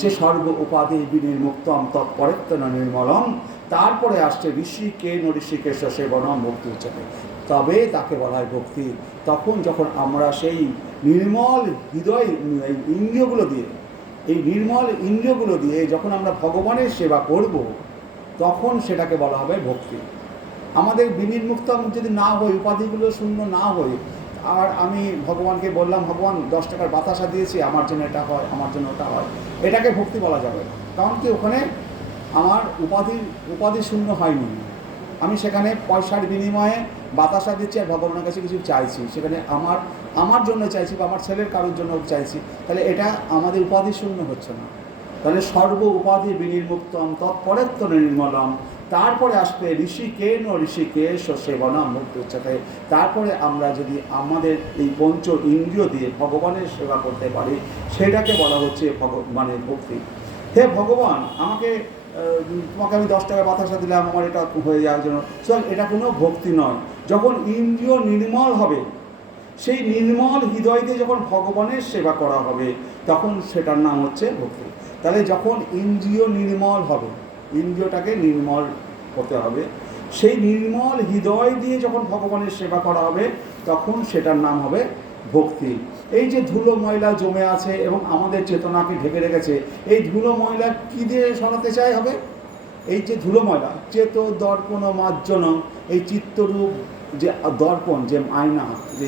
যে সর্ব উপাধি বিনির্মুক্তম তৎপরেত্তন নির্মলম, তারপরে আসছে ঋষিকেন ঋষিকেশ সেবনম ভক্তি উচ্চতে, তবে তাকে বলা হয় ভক্তি। তখন যখন আমরা সেই নির্মল হৃদয় ইন্দ্রিয়গুলো দিয়ে, এই নির্মল ইন্দ্রিয়গুলো দিয়ে যখন আমরা ভগবানের সেবা করব তখন সেটাকে বলা হবে ভক্তি। আমাদের বিনির্মুক্ত যদি না হই, উপাধিগুলো শূন্য না হই, আর আমি ভগবানকে বললাম ভগবান 10 টাকার বাতাসা দিয়েছি, আমার জন্য এটা হয়, আমার জন্য ওটা হয়, এটাকে ভক্তি বলা যাবে না। কারণ কি, ওখানে আমার উপাধি শূন্য হয়নি, আমি সেখানে পয়সার বিনিময়ে বাতাসা দিচ্ছি আর ভগবানের কাছে কিছু চাইছি, সেখানে আমার জন্য চাইছি বা আমার ছেলের কারোর জন্য চাইছি, তাহলে এটা আমাদের উপাধি শূন্য হচ্ছে না। তাহলে সর্ব উপাধি বিনির্মুক্তম তৎপরেত্ত নির্মলম, তারপরে আসবে ঋষিকেন ঋষিকেশ সেবনম ভক্তি উচ্চতে। তারপরে আমরা যদি আমাদের এই পঞ্চ ইন্দ্রিয় দিয়ে ভগবানের সেবা করতে পারি সেটাকে বলা হচ্ছে মানে ভক্তি। হে ভগবান, তোমাকে আমি 10 টাকা বাতাসা দিলাম, আমার এটা হয়ে যাওয়ার জন্য, সুতরাং এটা কোনো ভক্তি নয়। যখন ইন্দ্রিয় নির্মল হবে, সেই নির্মল হৃদয় দিয়ে যখন ভগবানের সেবা করা হবে তখন সেটার নাম হচ্ছে ভক্তি। তাহলে যখন ইন্দ্রিয় নির্মল হবে, ইন্দ্রিয়টাকে নির্মল হতে হবে, সেই নির্মল হৃদয় দিয়ে যখন ভগবানের সেবা করা হবে তখন সেটার নাম হবে ভক্তি। এই যে ধুলো ময়লা জমে আছে এবং আমাদের চেতনাকে ঢেকে রেখেছে, এই ধুলো ময়লা কী দিয়ে সরাতে চাই হবে? এই যে ধুলো ময়লা, চেত দর্পণ মার্জনম, এই চিত্তরূপ যে দর্পণ, যে আয়না,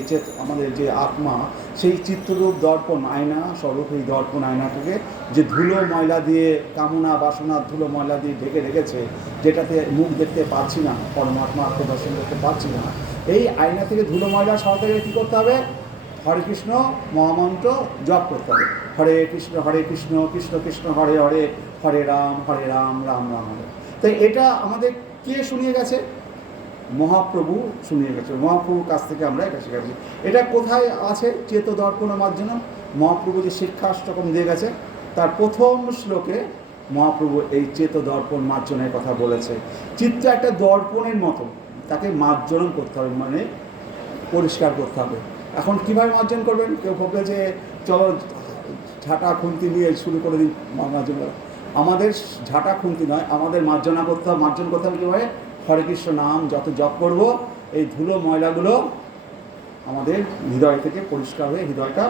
যে আমাদের যে আত্মা, সেই চিত্তরূপ দর্পণ আয়না স্বরূপ, এই দর্পণ আয়নাটাকে যে ধুলো ময়লা দিয়ে, কামনা বাসনার ধুলো ময়লা দিয়ে ঢেকে রেখেছে, যেটাতে মুখ দেখতে পাচ্ছি না, পরমাত্মা আত্মদর্শন করতে পারছি না, এই আয়না থেকে ধুলো ময়লা সরাতে গেলে কী করতে হবে? হরে কৃষ্ণ মহামন্ত্র জপ করতে হবে। হরে কৃষ্ণ কৃষ্ণ কৃষ্ণ হরে হরে, হরে রাম রাম রাম হরে। তাই এটা আমাদের কে শুনিয়ে গেছে? মহাপ্রভু শুনিয়ে গেছে। মহাপ্রভুর কাছ থেকে আমরা এটা শিখেছি। এটা কোথায় আছে? চেত দর্পণ মার্জনম, মহাপ্রভু যে শিক্ষাষ্টকম দিয়ে গেছে তার প্রথম শ্লোকে মহাপ্রভু এই চেত দর্পণ মার্জনের কথা বলেছে। চিত্ত একটা দর্পণের মতো, তাকে মার্জন করতে হবে, মানে পরিষ্কার করতে হবে। এখন কীভাবে মার্জন করবেন? কেউ ভাববে যে চলো ঝাঁটা খুন্তি নিয়ে শুরু করে দিই মার্জন করা। আমাদের ঝাঁটা খুন্তি নয়, আমাদের মার্জন করতে হবে কীভাবে? হরে কৃষ্ণ নাম যত জপ করব, এই ধুলো ময়লাগুলো আমাদের হৃদয় থেকে পরিষ্কার হয়ে হৃদয়টা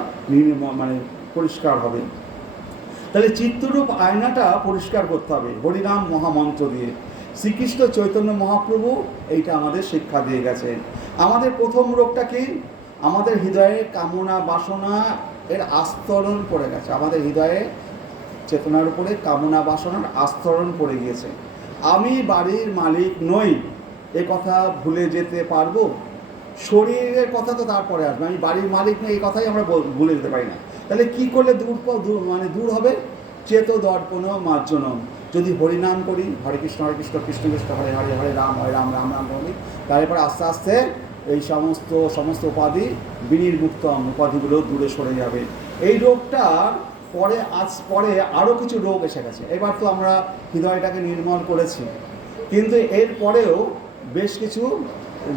মানে পরিষ্কার হবে। তাহলে চিত্তরূপ আয়নাটা পরিষ্কার করতে হবে হরিনাম মহামন্ত্র দিয়ে। শ্রীকৃষ্ণ চৈতন্য মহাপ্রভু এইটা আমাদের শিক্ষা দিয়ে গেছেন। আমাদের প্রথম রোগটা কি? আমাদের হৃদয়ে কামনা বাসনা এর আস্তরণ পড়ে গেছে। আমাদের হৃদয়ে চেতনার উপরে কামনা বাসনার আস্তরণ পড়ে গিয়েছে। আমি বাড়ির মালিক নই, এ কথা ভুলে যেতে পারবো? শরীরের কথা তো তারপরে আসবে, আমি বাড়ির মালিক নই এই কথাই আমরা ভুলে যেতে পারি না। তাহলে কি করলে দূর হবে? চেত দর্পণ মার্জনম। যদি হরিনাম করি, হরে কৃষ্ণ কৃষ্ণ কৃষ্ণ হরে হরে, হরে রাম রাম রাম করি, তারপরে আস্তে আস্তে এই সমস্ত উপাধি বিনির্মুক্তম, উপাধিগুলো দূরে সরে যাবে। এই রোগটা পরে আরও কিছু রোগ এসে গেছে। এবার তো আমরা হৃদয়টাকে নির্মল করেছি, কিন্তু এর পরেও বেশ কিছু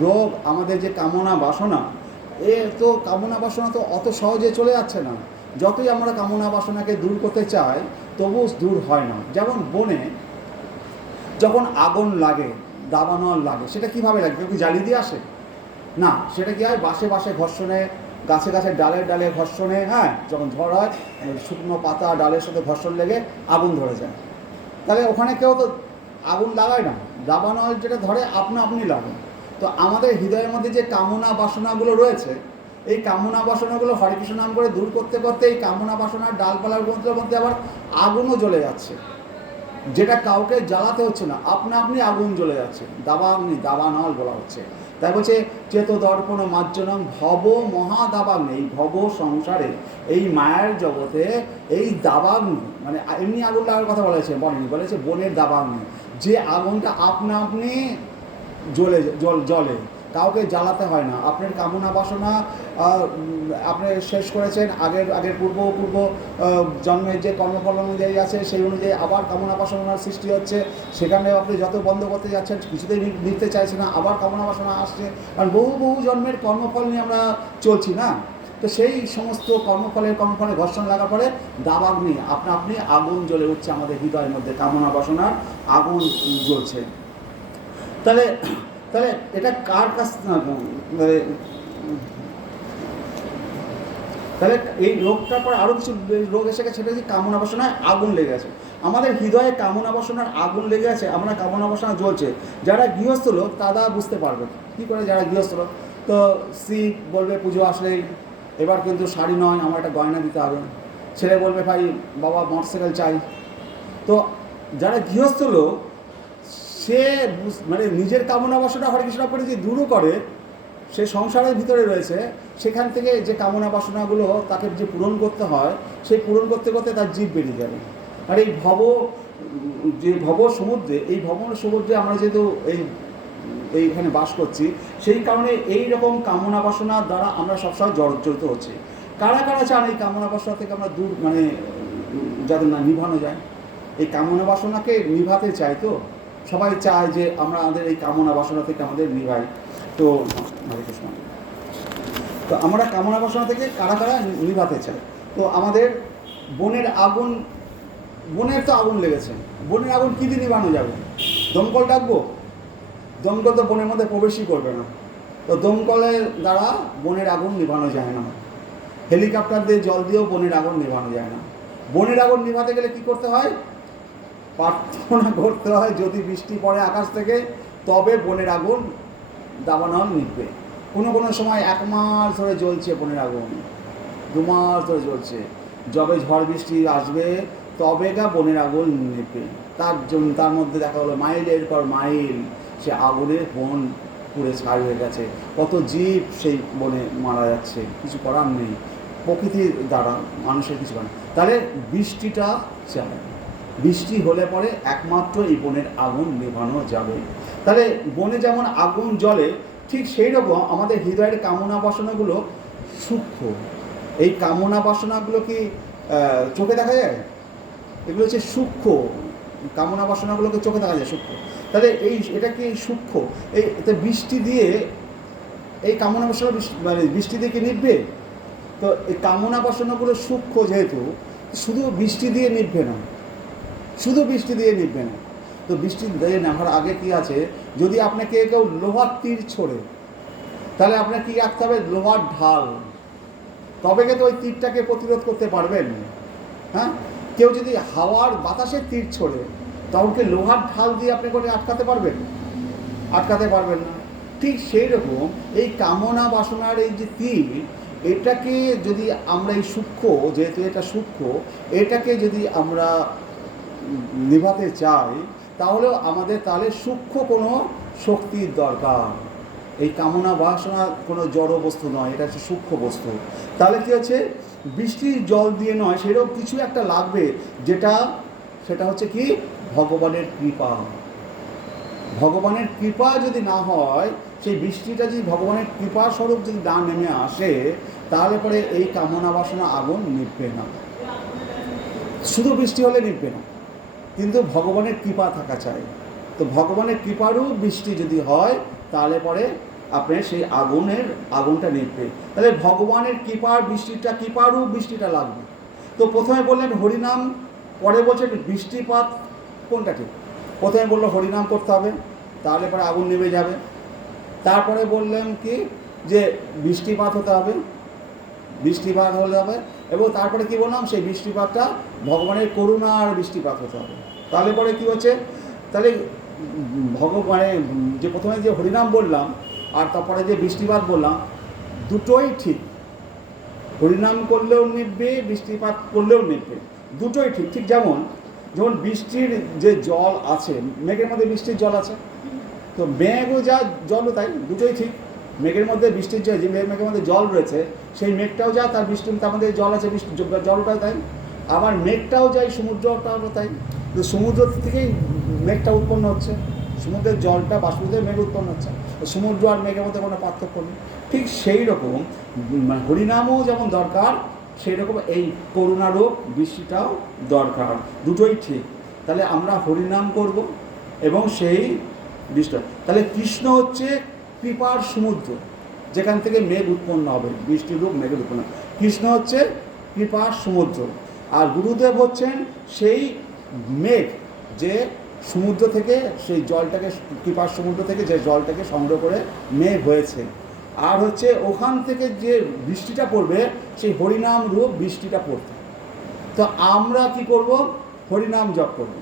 রোগ, আমাদের যে কামনা বাসনা, কামনা বাসনা তো অত সহজে চলে যাচ্ছে না। যতই আমরা কামনা বাসনাকে দূর করতে চাই তবুও দূর হয় না। যেমন বনে যখন আগুন লাগে, দাবানল লাগে, সেটা কীভাবে লাগে? কেউ কি জ্বালিয়ে দিয়ে আসে? না, সেটা কী হয়? বাসে ঘর্ষণে, গাছে ডালে ঘর্ষণে, যখন ঝড় হয় শুকনো পাতা ডালের সাথে ঘর্ষণ লেগে আগুন ধরে যায়। তাহলে ওখানে কেউ তো আগুন লাগায় না, দাবানল যেটা ধরে আপনি লাগে। তো আমাদের হৃদয়ের মধ্যে যে কামনা বাসনাগুলো রয়েছে, এই কামনা বাসনাগুলো হরে কৃষ্ণ নাম করে দূর করতে করতে এই কামনা বাসনার ডালপালার মধ্যে মধ্যে আবার আগুনও জ্বলে যাচ্ছে, যেটা কাউকে জ্বালাতে হচ্ছে না, আপনা আপনি আগুন জ্বলে যাচ্ছে। দাবাগ্নি, দাবানল বলা হচ্ছে। তাই বলছে চেত দর্পণ মার্জনম ভব মহাদাবাগ্নি, এই ভব সংসারে এই মায়ের জগতে এই দাবাগ্নি, মানে এমনি আগুন লাগার কথা বলেছে বনের দাবাগ্নি, যে আগুনটা আপনা আপনি জ্বলে, কাউকে জ্বালাতে হয় না। আপনার কামনা বাসনা আপনি শেষ করেছেন, আগের পূর্ব জন্মের যে কর্মফল অনুযায়ী আছে সেই অনুযায়ী আবার কামনা বাসনার সৃষ্টি হচ্ছে, সেখানে আপনি যত বন্ধ করতে যাচ্ছেন কিছুতেই নিতে চাইছে না, আবার কামনা বাসনা আসছে। কারণ বহু জন্মের কর্মফল নিয়ে আমরা চলছি না, তো সেই সমস্ত কর্মফলে ঘর্ষণ লাগার পরে দাবাগ্নি আপনি আগুন জ্বলে উঠছে আমাদের হৃদয়ের মধ্যে, কামনা বাসনার আগুন জ্বলছে। তাহলে এটা কার কাছ, তাহলে এই রোগটার পর আরও কিছু রোগ এসে গেছে, সেটা হচ্ছে কামনা বাসনায় আগুন লেগে আছে। আমাদের হৃদয়ে কামনা বাসনার আগুন লেগে আছে, আমরা কামনা বাসনা জ্বলছে। যারা গৃহস্থ লোক তারা বুঝতে পারবে কী করে, যারা গৃহস্থ লোক তো স্ত্রী বলবে পুজো আসলেই এবার কিন্তু শাড়ি নয়, আমার একটা গয়না দিতে হবে। ছেলে বলবে ভাই বাবা মোটরসাইকেল চাই। তো যারা গৃহস্থ লোক সে মানে নিজের কামনা বাসনা হরে কৃষ্ণ করে যে দূর করে, সে সংসারের ভিতরে রয়েছে, সেখান থেকে যে কামনা বাসনাগুলো তাকে যে পূরণ করতে হয়, সেই পূরণ করতে করতে তার জীব বেরিয়ে যাবে। আর এই ভব সমুদ্রে, এই সমুদ্রে আমরা যেহেতু এইখানে বাস করছি, সেই কারণে এই রকম কামনা বাসনার দ্বারা আমরা সবসময় জড়িত হচ্ছি। কারা চান এই কামনা বাসনা থেকে আমরা দূর, মানে যাদের না নিভানো যায়, এই কামনা বাসনাকে নিভাতে চাই। তো সবাই চায় যে আমরা আমাদের এই কামনা বাসনা থেকে আমাদের নিভাই। তো হরে কৃষ্ণ, তো আমরা কামনা বাসনা থেকে কারা নিভাতে চাই। তো আমাদের বনের তো আগুন লেগেছে, বনের আগুন কী দিয়ে নিভানো যাবে? দমকল ডাকবো? দমকল তো বনের মধ্যে প্রবেশই করবে না, তো দমকলের দ্বারা বনের আগুন নিভানো যায় না। হেলিকপ্টার দিয়ে জল দিয়েও বনের আগুন নিভানো যায় না। বনের আগুন নিভাতে গেলে কি করতে হয়? প্রার্থনা করতে হয়, যদি বৃষ্টি পড়ে আকাশ থেকে তবে বনের আগুন দাবানল নিভবে। কোনো সময় 1 মাস ধরে জ্বলছে বনের আগুন, 2 মাস ধরে জ্বলছে, যবে ঝড় বৃষ্টি আসবে তবে বনের আগুন নিভবে। তার মধ্যে দেখা হলো মাইলের পর মাইল সে আগুনের বন পুড়ে ছাই হয়ে গেছে, কত জীব সেই বনে মারা যাচ্ছে, কিছু করার নেই, প্রকৃতির দ্বারা মানুষের কিছু করার। তাহলে বৃষ্টিটা চাই, বৃষ্টি হলে পরে একমাত্র এই বনের আগুন নেভানো যাবে। তাহলে বনে যেমন আগুন জ্বলে, ঠিক সেই রকম আমাদের হৃদয়ের কামনা বাসনাগুলো সূক্ষ্ম। এই কামনা বাসনাগুলো কি চোখে দেখা যায়? এগুলো হচ্ছে সূক্ষ্ম, কামনা বাসনাগুলোকে চোখে দেখা যায় সূক্ষ্ম। তাহলে এটা কি সূক্ষ্ম? বৃষ্টি দিয়ে এই কামনা বাসনা বৃষ্টি দিয়ে কি নিভবে? তো এই কামনা বাসনাগুলো সূক্ষ্ম, যেহেতু শুধু বৃষ্টি দিয়ে নিভবে না, তো বৃষ্টি দিয়ে নেওয়ার আগে কি আছে, যদি আপনাকে কেউ লোহার তীর ছোড়ে, তাহলে আপনাকে কি রাখতে হবে? লোহার ঢাল, তবে কিন্তু ওই তীরটাকে প্রতিরোধ করতে পারবেন। হ্যাঁ, কেউ যদি হাওয়ার বাতাসের তীর ছোড়ে, তখন কি লোহার ঢাল দিয়ে আপনি করে আটকাতে পারবেন না। ঠিক সেই রকম এই কামনা বাসনার এই যে তীর, এটাকে যদি আমরা এই সূক্ষ্ম, যেহেতু এটা সূক্ষ্ম, এটাকে যদি আমরা নিভাতে চাই, তাহলে সূক্ষ্ম কোনো শক্তির দরকার। এই কামনা বাসনা কোনো জড় বস্তু নয়, এটা হচ্ছে সূক্ষ্ম বস্তু। তাহলে কী হচ্ছে, বৃষ্টির জল দিয়ে নয়, সেরকম কিছু একটা লাগবে, সেটা হচ্ছে কি ভগবানের কৃপা। ভগবানের কৃপা যদি না হয়, সেই বৃষ্টিটা যদি ভগবানের কৃপা স্বরূপ যদি না নেমে আসে, তাহলে পরে এই কামনা বাসনা আগুন নিভবে না। শুধু বৃষ্টি হলে নিভবে না, কিন্তু ভগবানের কৃপা থাকা চাই। তো ভগবানের কৃপারূপ বৃষ্টি যদি হয়, তাহলে পরে আপনার সেই আগুনটা নিভবে। তাহলে ভগবানের কৃপারূপ বৃষ্টিটা লাগবে। তো প্রথমে বললেন হরিনাম, পরে বলছেন বৃষ্টিপাত। কোনটা ঠিক? প্রথমে বললো হরিনাম করতে হবে, তাহলে পরে আগুন নেমে যাবে। তারপরে বললেন কি যে বৃষ্টিপাত হতে হবে, এবং তারপরে কি বললাম, সেই বৃষ্টিপাতটা ভগবানের করুণার বৃষ্টিপাত হতে হবে। তাহলে পরে কি হচ্ছে, তাহলে ভগবানে যে প্রথমে যে হরিনাম বললাম আর তারপরে যে বৃষ্টিপাত বললাম, দুটোই ঠিক। হরিনাম করলেও নিববে, বৃষ্টিপাত করলেও নিববে, দুটোই ঠিক। ঠিক যেমন বৃষ্টির যে জল আছে, মেঘের মধ্যে বৃষ্টির জল আছে, তো মেঘও যা জলও তাই, দুটোই ঠিক। মেঘের মধ্যে বৃষ্টির জল, যে মেঘের মধ্যে জল রয়েছে সেই মেঘটাও যা, তার বৃষ্টির তার মধ্যে জল আছে, বৃষ্টি জলটাও তাই। আবার মেঘটাও যাই, সমুদ্রটাও তাই। তো সমুদ্র থেকেই মেঘটা উৎপন্ন হচ্ছে, সমুদ্রের জলটা বাষ্পীভূত মেঘ উৎপন্ন হচ্ছে। সমুদ্র আর মেঘের মধ্যে কোনো পার্থক্য নেই। ঠিক সেই রকম হরিনামও যেমন দরকার, সেই রকম এই করুণারূপ বৃষ্টিটাও দরকার, দুটোই ঠিক। তাহলে আমরা হরিনাম করব এবং সেই বৃষ্টি, তাহলে কৃষ্ণ হচ্ছে কৃপার সমুদ্র, যেখান থেকে মেঘ উৎপন্ন হবে, বৃষ্টির রূপ মেঘের উৎপন্ন। কৃষ্ণ হচ্ছে কৃপার সমুদ্র, আর গুরুদেব হচ্ছেন সেই মেঘ, যে সমুদ্র থেকে সেই জলটাকে, কৃপার সমুদ্র থেকে যে জলটাকে সংগ্রহ করে মেঘ হয়েছে। আর হচ্ছে ওখান থেকে যে বৃষ্টিটা পড়বে, সেই হরিনাম রূপ বৃষ্টিটা পড়বে। তো আমরা কি করব? হরিনাম জপ করব।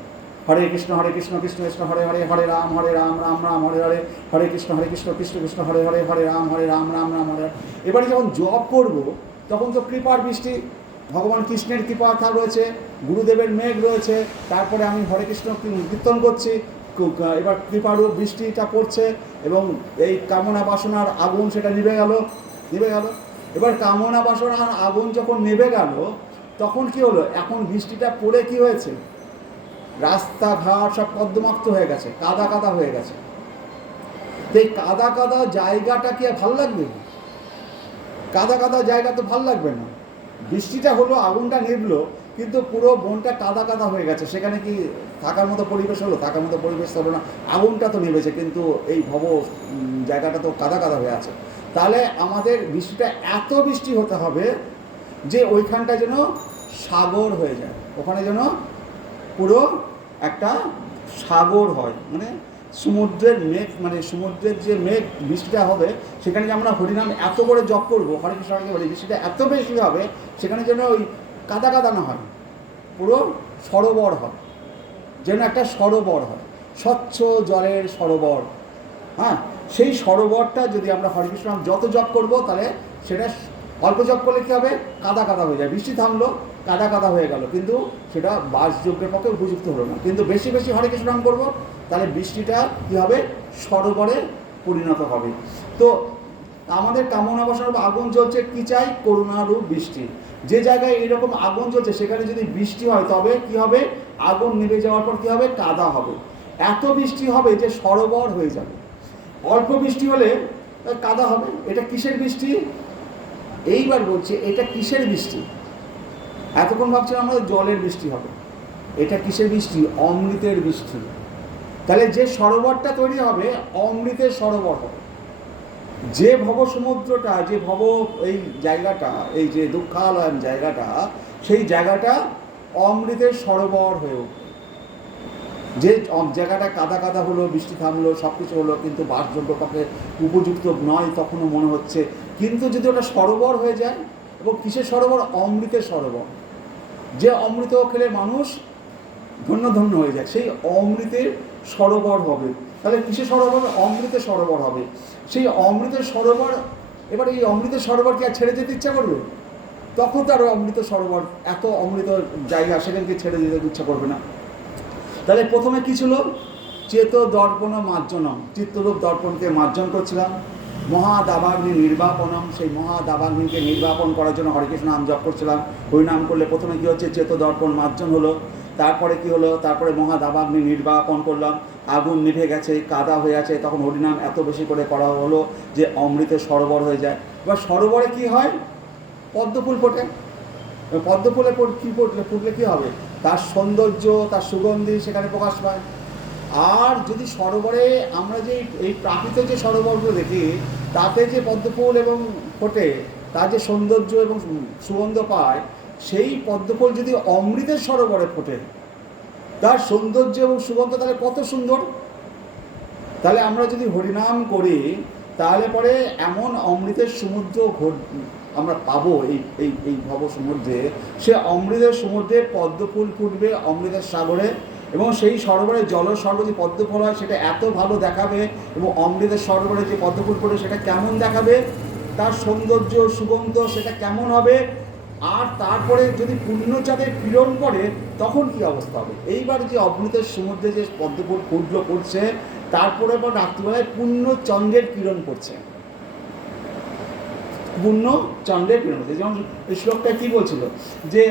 হরে কৃষ্ণ কৃষ্ণ কৃষ্ণ হরে হরে, হরে রাম রাম রাম হরে হরে, হরে কৃষ্ণ কৃষ্ণ কৃষ্ণ হরে হরে, হরে রাম রাম রাম হরে। এবারে যখন জপ করব তখন তো কৃপার বৃষ্টি, ভগবান কৃষ্ণের কৃপা রয়েছে, গুরুদেবের মেঘ রয়েছে, তারপরে আমি হরে কৃষ্ণ কীর্তন করছি, এবার কৃপারূপ বৃষ্টিটা পড়ছে এবং এই কামনা বাসনার আগুন সেটা নিভে গেল। এবার কামনা বাসনার আগুন যখন নিভে গেল, তখন কি হলো? এখন বৃষ্টিটা পড়ে কি হয়েছে? রাস্তাঘাট সব কর্দমাক্ত হয়ে গেছে, কাদা কাদা হয়ে গেছে। তো এই কাদা কাদা জায়গাটা কি আর ভাল লাগবে? কাদা কাদা জায়গা তো ভাল লাগবে না। বৃষ্টিটা হলো, আগুনটা নিভলো, কিন্তু পুরো বনটা কাদা কাদা হয়ে গেছে, সেখানে কি থাকার মতো পরিবেশ হলো? থাকার মতো পরিবেশ হলো না। আগুনটা তো নিভেছে, কিন্তু এই জায়গাটা তো কাদা কাদা হয়ে আছে। তাহলে আমাদের বৃষ্টিটা এত বৃষ্টি হতে হবে যে ওইখানটা যেন সাগর হয়ে যায়, ওখানে যেন পুরো একটা সাগর হয়, মানে সমুদ্রের মেঘ, মানে সমুদ্রের যে মেঘ বৃষ্টিটা হবে, সেখানে যে আমরা হরিনাম এত করে জপ করবো, হরে কৃষ্ণ হরে কৃষ্ণ, বৃষ্টিটা এত বেশি হবে, সেখানে যেন ওই কাদা কাদা না হয়, পুরো সরোবর হয়, যেন একটা সরোবর হয়, স্বচ্ছ জলের সরোবর। হ্যাঁ, সেই সরোবরটা যদি আমরা হরে কৃষ্ণ যত জপ করবো, তাহলে সেটা অল্প জপ করলে কী হবে? কাদা কাদা হয়ে যায়, বৃষ্টি থামলো, কাদা কাদা হয়ে গেল, কিন্তু সেটা বাসযোগ্যের পক্ষে উপযুক্ত হলো না। কিন্তু বেশি বেশি হরে কৃষ্ণ নাম করবো, তাহলে বৃষ্টিটা কী হবে? সরোবরে পরিণত হবে। তো আমাদের কামনা বাসনা আগুন জ্বলছে, কী চাই? করুণারূপ বৃষ্টি। যে জায়গায় এরকম আগুন জ্বলছে সেখানে যদি বৃষ্টি হয়, তবে কি হবে? আগুন নিভে যাওয়ার পর কী হবে? কাদা হবে। এত বৃষ্টি হবে যে সরোবর হয়ে যাবে। অল্প বৃষ্টি হলে কাদা হবে। এটা কিসের বৃষ্টি? এইবার বলছি, এটা কিসের বৃষ্টি? এতক্ষণ ভাবছিলাম আমরা জলের বৃষ্টি হবে, এটা কিসের বৃষ্টি? অমৃতের বৃষ্টি। তাহলে যে সরোবরটা তৈরি হবে, অমৃতের সরোবর হবে। যে ভব সমুদ্রটা, যে ভব এই জায়গাটা, এই যে দুঃখালয়ন জায়গাটা, সেই জায়গাটা অমৃতের সরোবর হয়ে উঠবে। যে জায়গাটা কাদা কাদা হলো, বৃষ্টি থামলো, সব কিছু হলো, কিন্তু বাসযোগ্য পক্ষে উপযুক্ত নয় তখনও মনে হচ্ছে, কিন্তু যদি ওটা সরোবর হয়ে যায়, এবং কিসের সরোবর? অমৃতের সরোবর। যে অমৃত খেলে মানুষ ধন্য ধন্য হয়ে যায়, সেই অমৃতের সরোবর হবে। তাহলে কিসের সরোবর? অমৃতের সরোবর হবে। সেই অমৃতের সরোবর, এবার এই অমৃতের সরোবর কি আর ছেড়ে যেতে ইচ্ছা করবে? তখন তো আর অমৃত সরোবর, এত অমৃত জায়গা, সেখানকে ছেড়ে যেতে ইচ্ছা করবে না। তাহলে প্রথমে কী ছিল? চেত দর্পণ মার্জনম, চিত্তরূপ দর্পণকে মার্জন করছিলাম। মহাদাবাগ্নি নির্বাপনম, সেই মহাদাবাগ্নিকে নির্বাপন করার জন্য হরিকৃষ্ণ নাম জপ করছিলাম। হরিনাম করলে প্রথমে কী হচ্ছে? চেত দর্পণ মার্জন হলো। তারপরে কি হলো? তারপরে মহাদাবাগ্নি নির্বাপন করলাম, আগুন নিভে গেছে, কাদা হয়ে আছে, তখন হরিনাম এত বেশি করে করা হলো যে অমৃতের সরোবর হয়ে যায়। এবার সরোবরে কি হয়? পদ্মফুল ফোটে। পদ্মফুলে ফুটলে কী হবে? তার সৌন্দর্য, তার সুগন্ধি সেখানে প্রকাশ পায়। আর যদি সরোবরে আমরা যে এই প্রাকৃতিক যে সরোবরগুলো দেখি, তাতে যে পদ্মফুল এবং ফোটে, তার যে সৌন্দর্য এবং সুগন্ধ পায়, সেই পদ্মফুল যদি অমৃতের সরোবরে ফোটে, তার সৌন্দর্য এবং সুগন্ধ তাহলে কত সুন্দর। তাহলে আমরা যদি হরিনাম করি, তাহলে পরে এমন অমৃতের সমুদ্র আমরা পাবো এই এই এই ভব সমুদ্রে। সে অমৃতের সমুদ্রে পদ্মফুল ফুটবে অমৃতের সাগরে, এবং সেই সরোবরে জল সরোবর যে পদ্মফল হয় সেটা এত ভালো দেখাবে, এবং অমৃতের সরোবরে যে পদ্মফুল পড়ে সেটা কেমন দেখাবে, তার সৌন্দর্য সুগন্ধ সেটা কেমন হবে, আর তারপরে যদি পূর্ণচাঁদের কিরণ পড়ে তখন কি অবস্থা হবে। এইবার যে অমৃতের সমুদ্রে যে পদ্মফুল ফুলগুলো পড়ছে, তারপরে আবার রাত্রিবেলায় পূর্ণচন্দ্রের কিরণ পড়ছে, পূর্ণচন্দ্রের কিরণ পড়ছে। যেমন এই শ্লোকটা কী বলছিল যে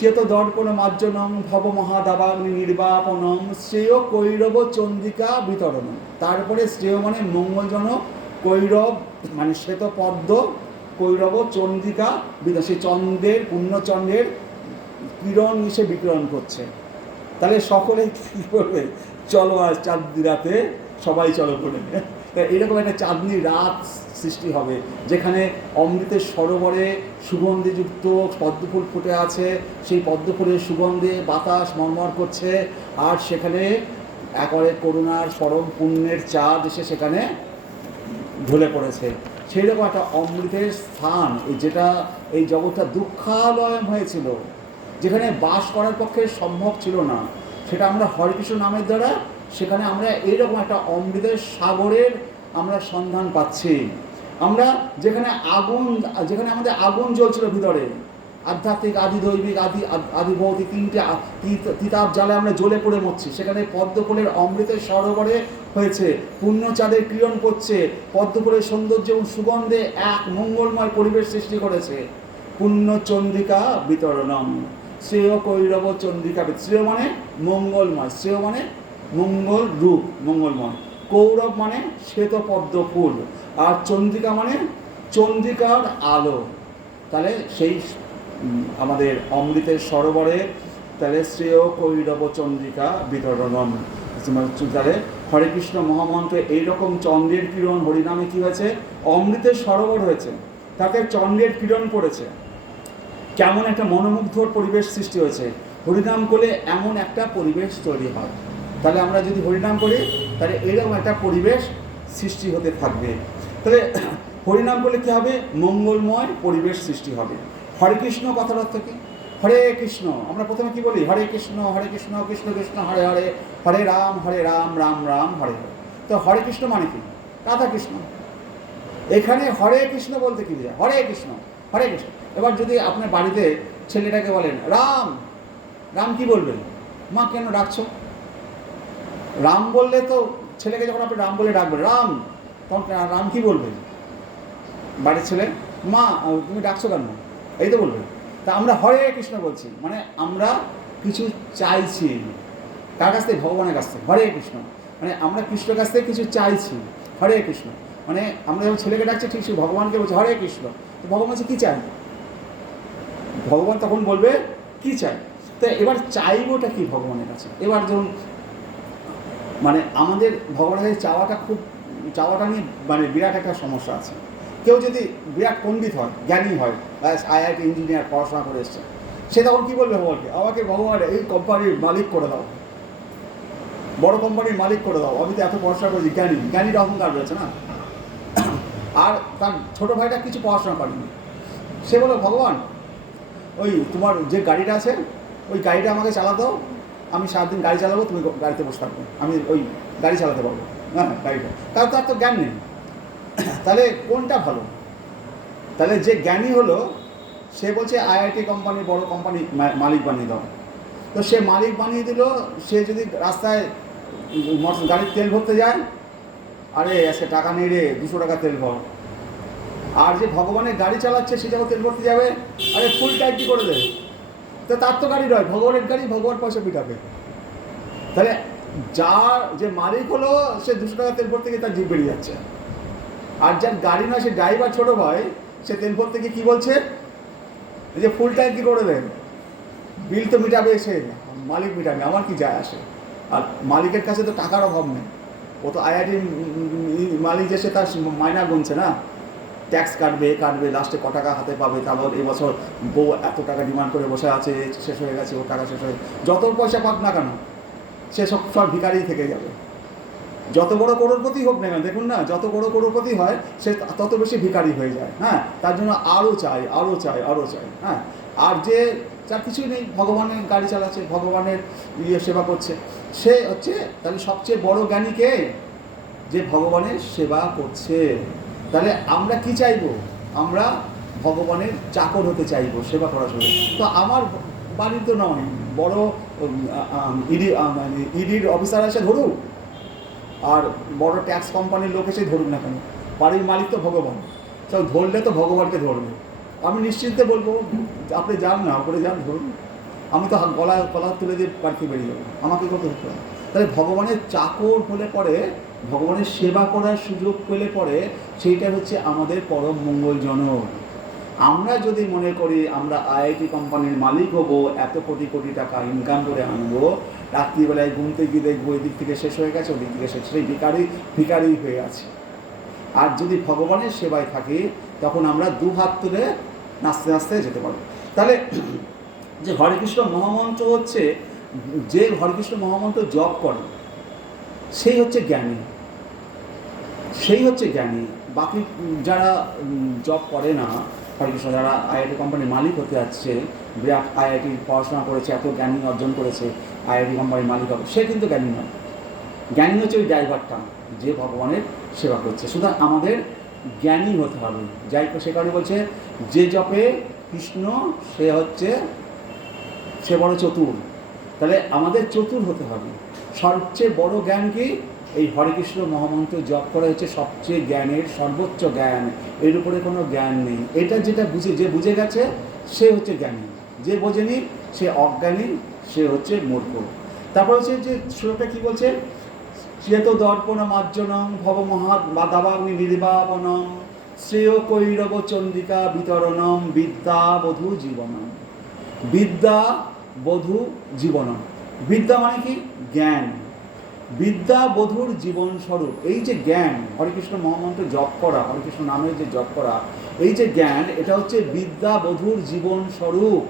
চেত দর্পণ মার্জনম ভব মহাদাবাগ্নি নির্বাপনম শ্রেয় কৈরব চন্দ্রিকা বিতরণম। তারপরে শ্রেয় মানে মঙ্গলজনক, কৈরব মানে শ্বেত পদ্ম, কৈরব চন্দ্রিকা বিতরণ, সেই চন্দ্রের পূর্ণচন্দ্রের কিরণ এসে বিকিরণ করছে। তাহলে সকলে কী করবে, চলো আজ চাঁদনি রাতে সবাই চলো করে। এরকম একটা চাঁদনি রাত সৃষ্টি হবে যেখানে অমৃতের সরোবরে সুগন্ধিযুক্ত পদ্মফুল ফুটে আছে, সেই পদ্মফুলের সুগন্ধে বাতাস মর্মর করছে, আর সেখানে একেবারে করুণার পরম পুণ্যের চাঁদ এসে সেখানে ঢলে পড়েছে। সেই রকম একটা অমৃতের স্থান, যেটা এই জগৎটা দুঃখালয় হয়েছিল, যেখানে বাস করার পক্ষে সম্ভব ছিল না, সেটা আমরা হরেকৃষ্ণ নামের দ্বারা সেখানে আমরা এইরকম একটা অমৃতের সাগরের আমরা সন্ধান পাচ্ছি। আমরা যেখানে আমাদের আগুন জ্বলছিল ভিতরে, আধ্যাত্মিক আদি দৈবিক আদি ভৌতিক তিনটে তিতাব জালে আমরা জ্বলে পড়ে মরছি, সেখানে পদ্মফুলের অমৃতের সরোবরে হয়েছে, পূর্ণচাঁদের কিরণ পড়ছে, পদ্মফুলের সৌন্দর্য এবং সুগন্ধে এক মঙ্গলময় পরিবেশ সৃষ্টি করেছে। পূর্ণচন্দ্রিকা বিতরণম শ্রেয় কৈরব চন্দ্রিকা, শ্রেয় মানে মঙ্গলময়, শ্রেয় মানে মঙ্গল রূপ মঙ্গলময়, কৌরব মানে শ্বেত পদ্ম ফুল, আর চন্দ্রিকা মানে চন্দ্রিকার আলো। তাহলে সেই আমাদের অমৃতের সরোবরে তাহলে শ্রেয় কৈরব চন্দ্রিকা বিতরণম। তাহলে হরে কৃষ্ণ মহামন্ত্রে এইরকম চন্দ্রের কিরণ হরিনামে কী হয়েছে, অমৃতের সরোবর হয়েছে, তাতে চন্দ্রের কিরণ পড়েছে, কেমন একটা মনোমুগ্ধর পরিবেশ সৃষ্টি হয়েছে। হরিনাম করলে এমন একটা পরিবেশ তৈরি হয়। তাহলে আমরা যদি হরিনাম করি তাহলে এরকম একটা পরিবেশ সৃষ্টি হতে থাকবে। তাহলে হরিনাম করলে কী হবে, মঙ্গলময় পরিবেশ সৃষ্টি হবে। হরে কৃষ্ণ কথার অর্থ কী, হরে কৃষ্ণ। আমরা প্রথমে কি বলি, হরে কৃষ্ণ কৃষ্ণ কৃষ্ণ হরে হরে, হরে রাম রাম রাম হরে হরে। তো হরে কৃষ্ণ মানে কি, রাধা কৃষ্ণ। এখানে হরে কৃষ্ণ বলতে কি বোঝায়, হরে কৃষ্ণ হরে কৃষ্ণ। এবার যদি আপনার বাড়িতে ছেলেটাকে বলেন রাম, রাম কি বলবেন, মা কেন ডাকছো, রাম বললে তো ছেলেকে যখন আপনি রাম বলে ডাকবেন রাম, তখন রাম কি বলবেন, বাড়ির ছেলে মা তুমি ডাকছো কেন, এই তো বলবে। তা আমরা হরে কৃষ্ণ বলছি, মানে আমরা কিছু চাইছি, কার কাছ থেকে, ভগবানের কাছ থেকে। হরে কৃষ্ণ মানে আমরা কৃষ্ণের কাছ থেকে কিছু চাইছি, হরে কৃষ্ণ মানে আমরা যখন ছেলেকে ডাকছি ঠিক ভগবানকে বলছি হরে কৃষ্ণ। তো ভগবান বলছে কী চাই, ভগবান তখন বলবে কী চাই। তো এবার চাইবোটা কি ভগবানের কাছে। এবার ধরুন মানে আমাদের ভগবানের কাছে চাওয়াটা নিয়ে মানে বিরাট একটা সমস্যা আছে। কেউ যদি বিরাট পণ্ডিত হয়, জ্ঞানী হয়, IIT ইঞ্জিনিয়ার পড়াশোনা করে এসছে, সে তখন কী বলবে ভগবানকে, আমাকে ভগবান এই কোম্পানির মালিক করে দাও, বড় কোম্পানির মালিক করে দাও, আমি তো এত পড়াশোনা করেছি, জ্ঞানীর অহংকার রয়েছে না। আর তার ছোটো ভাইটা কিছু পড়াশোনা করেনি, সে বলো ভগবান ওই তোমার যে গাড়িটা আছে ওই গাড়িটা আমাকে চালাতো, আমি 7 দিন গাড়ি চালাবো, তুমি গাড়িতে বসে থাকবে, আমি ওই গাড়ি চালাতে পারবো। হ্যাঁ গাড়িটা, তার তো জ্ঞান নেই। তাহলে কোনটা ভালো, তাহলে যে জ্ঞানী হলো সে বলছে IIT কোম্পানির বড় কোম্পানি মালিক বানিয়ে দাও। তো সে মালিক বানিয়ে দিল, সে যদি রাস্তায় গাড়ির তেল ভরতে যায়, আরে আজকে টাকা নেই রে, 200 টাকা তেল ভর। আর যে ভগবানের গাড়ি চালাচ্ছে সে যখন তেল ভরতে যাবে, আরে ফুল ট্যাঙ্কি করে দেয়। তো তার তো গাড়ি নয়, ভগবানের গাড়ি, ভগবান পয়সা পিঠাবে। তাহলে যার যে মালিক হলো সে 200 টাকা তেল ভরতে গিয়ে তার জিভ বেরিয়ে যাচ্ছে, আর যার গাড়ি নয় সে ড্রাইভার ছোটো ভাই, সে তেল ভরতে গিয়ে কী বলছে, যে ফুল ট্যাঙ্কি করে দেন, বিল তো মিটাবে সে, মালিক মিটাবে, আমার কি যায় আসে। আর মালিকের কাছে তো টাকার অভাব নেই, ও তো IIT মালিক যে সে তার মাইনা গুনছে না, ট্যাক্স কাটবে লাস্টে ক টাকা হাতে পাবে। তারপর এবছর বউ এত টাকা ডিমান্ড করে বসে আছে, শেষ হয়ে গেছে, ওর টাকা শেষ হয়ে, যত পয়সা পাক না কেন সে সব ভিখারিই থেকে যাবে। যত বড় করোড়পতি হোক না, দেখুন না, যত বড় করোড়পতি হয় সে তত বেশি ভিখারি হয়ে যায়। হ্যাঁ, তার জন্য আরও চাই। হ্যাঁ, আর যে যার কিছুই নেই, ভগবানের গাড়ি চালাচ্ছে, ভগবানের সেবা করছে, সে হচ্ছে তাহলে সবচেয়ে বড় জ্ঞানী কে? যে ভগবানের সেবা করছে। তাহলে আমরা কি চাইবো? আমরা ভগবানের চাকর হতে চাইবো, সেবা করার জন্য। তো আমার বাড়ির তো নয়, বড় ইডির অফিসার এসে ধরুক আর বড় ট্যাক্স কোম্পানির লোক এসে ধরুক না কেন, বাড়ির মালিক তো ভগবান, সব ধরলে তো ভগবানকে ধরবে। আমি নিশ্চিন্তে বলবো আপনি যান না, ওপরে যান, ধরুন, আমি তো গলা তুলে দিয়ে বাড়িতে বেরিয়ে যাবো, আমাকে করতে হতে হবে। তাহলে ভগবানের চাকর হলে পরে, ভগবানের সেবা করার সুযোগ পেলে পরে, সেইটা হচ্ছে আমাদের পরম মঙ্গলজনক। আমরা যদি মনে করি আমরা আইআইটি কোম্পানির মালিক হব, এত কোটি কোটি টাকা ইনকাম করে আনবো, রাত্রিবেলায় ঘুমতে গিয়ে দেখবো এদিক থেকে শেষ হয়ে গেছে, ওদিক থেকে শেষ, সেই ভিকারি হয়ে আছে। আর যদি ভগবানের সেবায় থাকি, তখন আমরা দু হাত তুলে নাচতে নাচতে যেতে পারবো। তাহলে যে হরে কৃষ্ণ মহামন্ত্র হচ্ছে, যে হরে কৃষ্ণ মহামন্ত্র জপ করে সেই হচ্ছে জ্ঞানী, সেই হচ্ছে জ্ঞানী। বাকি যারা জব করে না হরে কৃষ্ণ, যারা আইআইটি কোম্পানির মালিক হতে যাচ্ছে, বিরাট আইআইটি পড়াশোনা করেছে, এত জ্ঞানী অর্জন করেছে, আইআইটি কোম্পানির মালিক হবে, সে কিন্তু জ্ঞানী নয়। জ্ঞানী হচ্ছে ওই ড্রাইভারটা যে ভগবানের সেবা করছে। সুতরাং আমাদের জ্ঞানী হতে হবে। যাই সে কারণে বলছে যে জপে কৃষ্ণ সে বড় চতুর। তাহলে আমাদের চতুর হতে হবে। সবচেয়ে বড় জ্ঞান কি? এই হরে কৃষ্ণ মহামন্ত্র জপ করা হচ্ছে সবচেয়ে জ্ঞানের সর্বোচ্চ জ্ঞান, এর উপরে কোনো জ্ঞান নেই। এটা যেটা যে বুঝে গেছে সে হচ্ছে জ্ঞানী, যে বোঝেনি সে অজ্ঞানী, সে হচ্ছে মূর্খ। তারপর হচ্ছে যে শ্লোকটা কি বলছে, চেত দর্পণ মার্জনম ভব মহা দাবাগ্নি নির্বাপনম শ্রেয় কৈরব চন্দ্রিকা বিতরণম বিদ্যা বধূ জীবনম। বিদ্যা বধূ জীবনম, বিদ্যা মানে কি? জ্ঞান। বিদ্যা বধূর জীবন স্বরূপ, এই যে জ্ঞান, হরেকৃষ্ণ মহামন্ত্র জপ করা, হরেকৃষ্ণ নামের যে জপ করা, এই যে জ্ঞান, এটা হচ্ছে বিদ্যা বধূর জীবন স্বরূপ।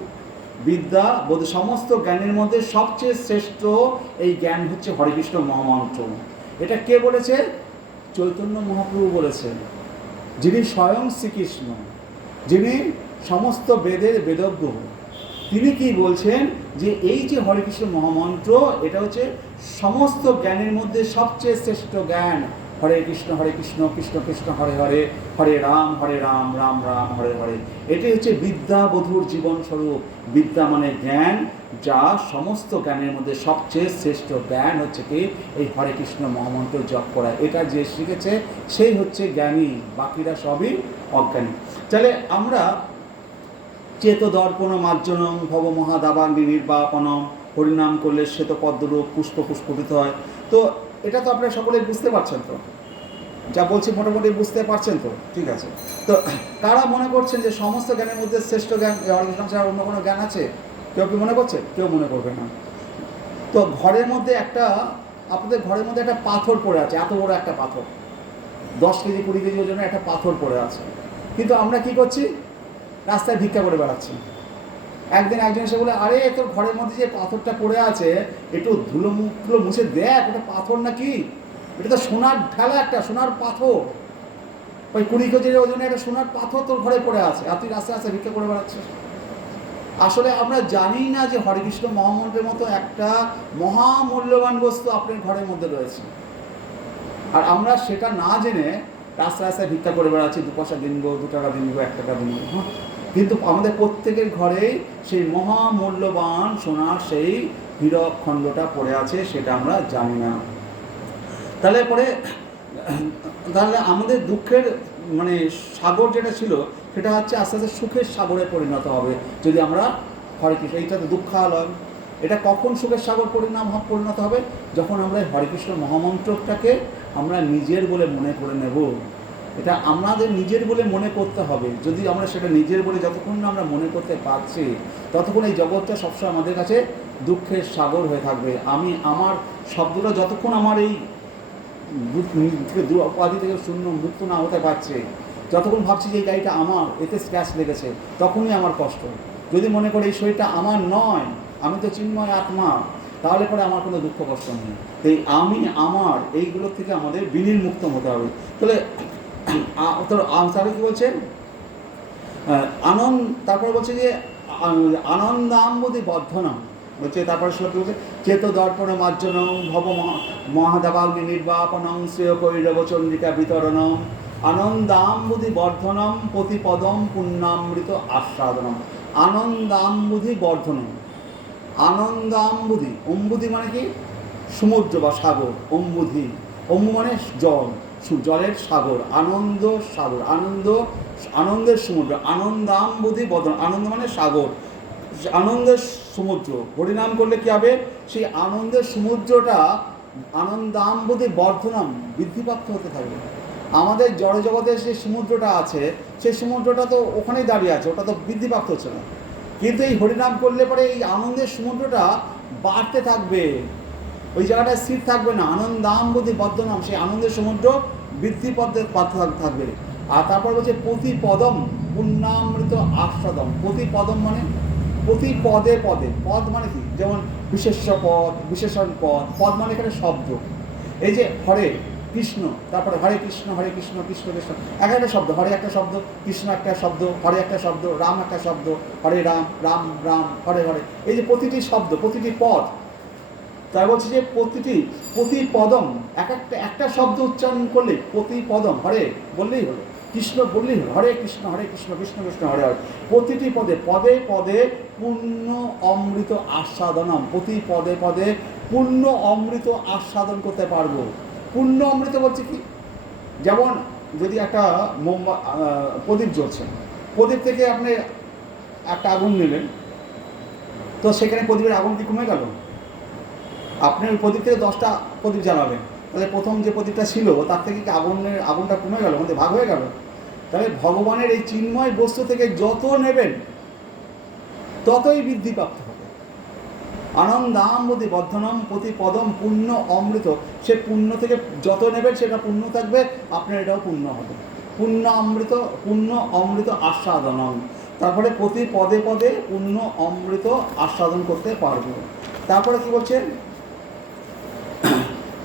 বিদ্যা বধূ, সমস্ত জ্ঞানের মধ্যে সবচেয়ে শ্রেষ্ঠ এই জ্ঞান হচ্ছে হরেকৃষ্ণ মহামন্ত্র। এটা কে বলেছে? চৈতন্য মহাপ্রভু বলেছেন, যিনি স্বয়ং শ্রীকৃষ্ণ, যিনি সমস্ত বেদের বেদজ্ঞ। তিনি কি বলছেন যে এই যে হরেকৃষ্ণ মহামন্ত্র, এটা হচ্ছে সমস্ত জ্ঞানের মধ্যে সবচেয়ে শ্রেষ্ঠ জ্ঞান। হরে কৃষ্ণ কৃষ্ণ কৃষ্ণ হরে হরে, হরে রাম রাম রাম হরে হরে। এটি হচ্ছে বিদ্যা বধূর জীবন স্বরূপ। বিদ্যা মানে জ্ঞান, যা সমস্ত জ্ঞানের মধ্যে সবচেয়ে শ্রেষ্ঠ জ্ঞান হচ্ছে কি? এই হরে কৃষ্ণ মহামন্ত্র জপ করা। এটা যে শিখেছে সেই হচ্ছে জ্ঞানী, বাকিরা সবই অজ্ঞানী। তাহলে আমরা চেত দর্পণ মার্জনম ভব মহাদাবাগ্নি নির্বাপনম, হরিনাম করলে শ্বেত পদ্মরূপ পুষ্প পুষ্পিত হয়। তো এটা তো আপনারা সকলে বুঝতে পারছেন, তো যা বলছি মোটামুটি বুঝতে পারছেন তো? ঠিক আছে। তো কারা মনে করছেন যে সমস্ত জ্ঞানের মধ্যে শ্রেষ্ঠ জ্ঞান হরেকৃষ্ণ ছাড়া অন্য কোনো জ্ঞান আছে? কেউ কি মনে করছে? কেউ মনে করবে না। তো ঘরের মধ্যে আপনাদের ঘরের মধ্যে একটা পাথর পড়ে আছে, এত বড় একটা পাথর, 10 কেজি 20 কেজি ওজনের একটা পাথর পড়ে আছে, কিন্তু আমরা কি করছি? রাস্তায় ভিক্ষা করে বেড়াচ্ছি। একদিন একজন এসে বলে, আরে তোর ঘরের মধ্যে যে পাথরটা পড়ে আছে, একটু ধুলো মুখগুলো মুছে দেখ, ওটা পাথর নাকি? এটা তো সোনার ঢালা, একটা সোনার পাথর, ওই 20 কেজির ওজনে একটা সোনার পাথর তোর ঘরে পড়ে আছে, আর তুই রাস্তায় রাস্তায় ভিক্ষা করে বেড়াচ্ছিস। আসলে আমরা জানি না যে হরেকৃষ্ণ মহামন্ত্রের মতো একটা মহামূল্যবান বস্তু আপনার ঘরের মধ্যে রয়েছে, আর আমরা সেটা না জেনে রাস্তায় রাস্তায় ভিক্ষা করে বেড়াচ্ছি। 2 পয়সা দিন গো, 2 টাকা দিন গো, 1 টাকা দিন গো। কিন্তু আমাদের প্রত্যেকের ঘরেই সেই মহামূল্যবান সোনার সেই হীরক খণ্ডটা পড়ে আছে, সেটা আমরা জানি না। তাহলে আমাদের দুঃখের মানে সাগর যেটা ছিল, সেটা হচ্ছে আস্তে আস্তে সুখের সাগরে পরিণত হবে যদি আমরা হরেকৃষ্ণ, এইটা তো দুঃখালয়। এটা কখন সুখের সাগর পরিণত হবে? যখন আমরা হরেকৃষ্ণ মহামন্ত্রটাকে আমরা নিজের বলে মনে করে নেব। এটা আমাদের নিজের বলে মনে করতে হবে। যদি আমরা সেটা নিজের বলে যতক্ষণ না আমরা মনে করতে পারছি, ততক্ষণ এই জগৎটা সবসময় আমাদের কাছে দুঃখের সাগর হয়ে থাকবে। আমি আমার শব্দটা যতক্ষণ আমার এই উপাধি থেকে শূন্য মুক্ত না হতে পারছে, যতক্ষণ ভাবছি যে এই গাড়িটা আমার, এতে স্ক্র্যাচ লেগেছে, তখনই আমার কষ্ট। যদি মনে করি এই শরীরটা আমার নয়, আমি তো চিন্ময় আত্মা, তাহলে পরে আমার কোনো দুঃখ কষ্ট নেই। এই আমার এইগুলোর থেকে আমাদের বিনির্মুক্ত হতে হবে। তাহলে তাহলে কি বলছে? আনন্দ, তারপরে বলছে যে আনন্দাম্বুধি বর্ধনম বলছে, তারপরে শ্লোক বলছে চেত দর্পণ মার্জনম ভব মহাদাবাগ্নি নির্বাপনম শ্রেয় কৈরব চন্দ্রিকা বিতরণম আনন্দাম্বুধি বর্ধনম প্রতিপদম পুণ্যামৃত আস্বাদনম। আনন্দাম্বুধি বর্ধনম, আনন্দাম্বুধি, অম্বুধি মানে কি সমুদ্র বা সাগর, অম্বুধি, অম্বু মানে জল, জলের সাগর, আনন্দ সাগর, আনন্দের সমুদ্র, আনন্দাম্বুধি বর্ধন, আনন্দ মানে সাগর, আনন্দের সমুদ্র। হরিনাম করলে কী হবে? সেই আনন্দের সমুদ্রটা আনন্দাম্বুধি বর্ধনম বৃদ্ধিপ্রাপ্ত হতে থাকবে। আমাদের জড় জগতের যে সমুদ্রটা আছে, সেই সমুদ্রটা তো ওখানেই দাঁড়িয়ে আছে, ওটা তো বৃদ্ধিপ্রাপ্ত হচ্ছে না। কিন্তু এই হরিনাম করলে পরে এই আনন্দের সমুদ্রটা বাড়তে থাকবে, ওই জায়গাটায় স্থির থাকবে না। আনন্দাম্বুধি বর্ধনম, সেই আনন্দের সমুদ্র বৃদ্ধিপথে থাকবে। আর তারপর বলছে প্রতিপদম পুণ্যামৃত আস্বাদম। প্রতিপদম মানে প্রতি পদে পদে, পদ মানে কি, যেমন বিশেষ্য পদ, বিশেষণ পদ, পদ মানে এখানে শব্দ। এই যে হরে কৃষ্ণ, তারপরে হরে কৃষ্ণ কৃষ্ণ কৃষ্ণ, এক একটা শব্দ, হরে একটা শব্দ, কৃষ্ণ একটা শব্দ, হরে একটা শব্দ, রাম একটা শব্দ, হরে রাম রাম রাম হরে হরে, এই যে প্রতিটি শব্দ, প্রতিটি পদ। তাই বলছি যে প্রতিপদম, একটা শব্দ উচ্চারণ করলে প্রতিপদম, হরে বললেই হলো, কৃষ্ণ বললেই হলো, হরে কৃষ্ণ কৃষ্ণ কৃষ্ণ হরে হরে। প্রতিটি পদে পদে পদে পূর্ণ অমৃত আস্বাদনম, প্রতি পদে পদে পূর্ণ অমৃত আস্বাদন করতে পারবো। পূর্ণ অমৃত বলছে কি, যেমন যদি একটা প্রদীপ জ্বলছে, প্রদীপ থেকে আপনি একটা আগুন নিলেন, তো সেখানে প্রদীপের আগুন কি কমে গেল? আপনি ওই প্রদীপ থেকে 10টা প্রদীপ জ্বালাবেন, তাহলে প্রথম যে প্রদীপটা ছিল তার থেকে কি আগুনটা কমে গেল, মধ্যে ভাগ হয়ে গেল? তাহলে ভগবানের এই চিন্ময় বস্তু থেকে যত নেবেন ততই বৃদ্ধিপ্রাপ্ত হবে। আনন্দাম্বুধি বর্ধনম প্রতিপদম পুণ্য অমৃত, সে পুণ্য থেকে যত নেবেন সেটা পুণ্য থাকবে, আপনার এটাও পুণ্য হবে। পুণ্য অমৃত আস্বাদনম, তারপরে প্রতি পদে পদে পুণ্য অমৃত আস্বাদন করতে পারবো। তারপরে কি বলছে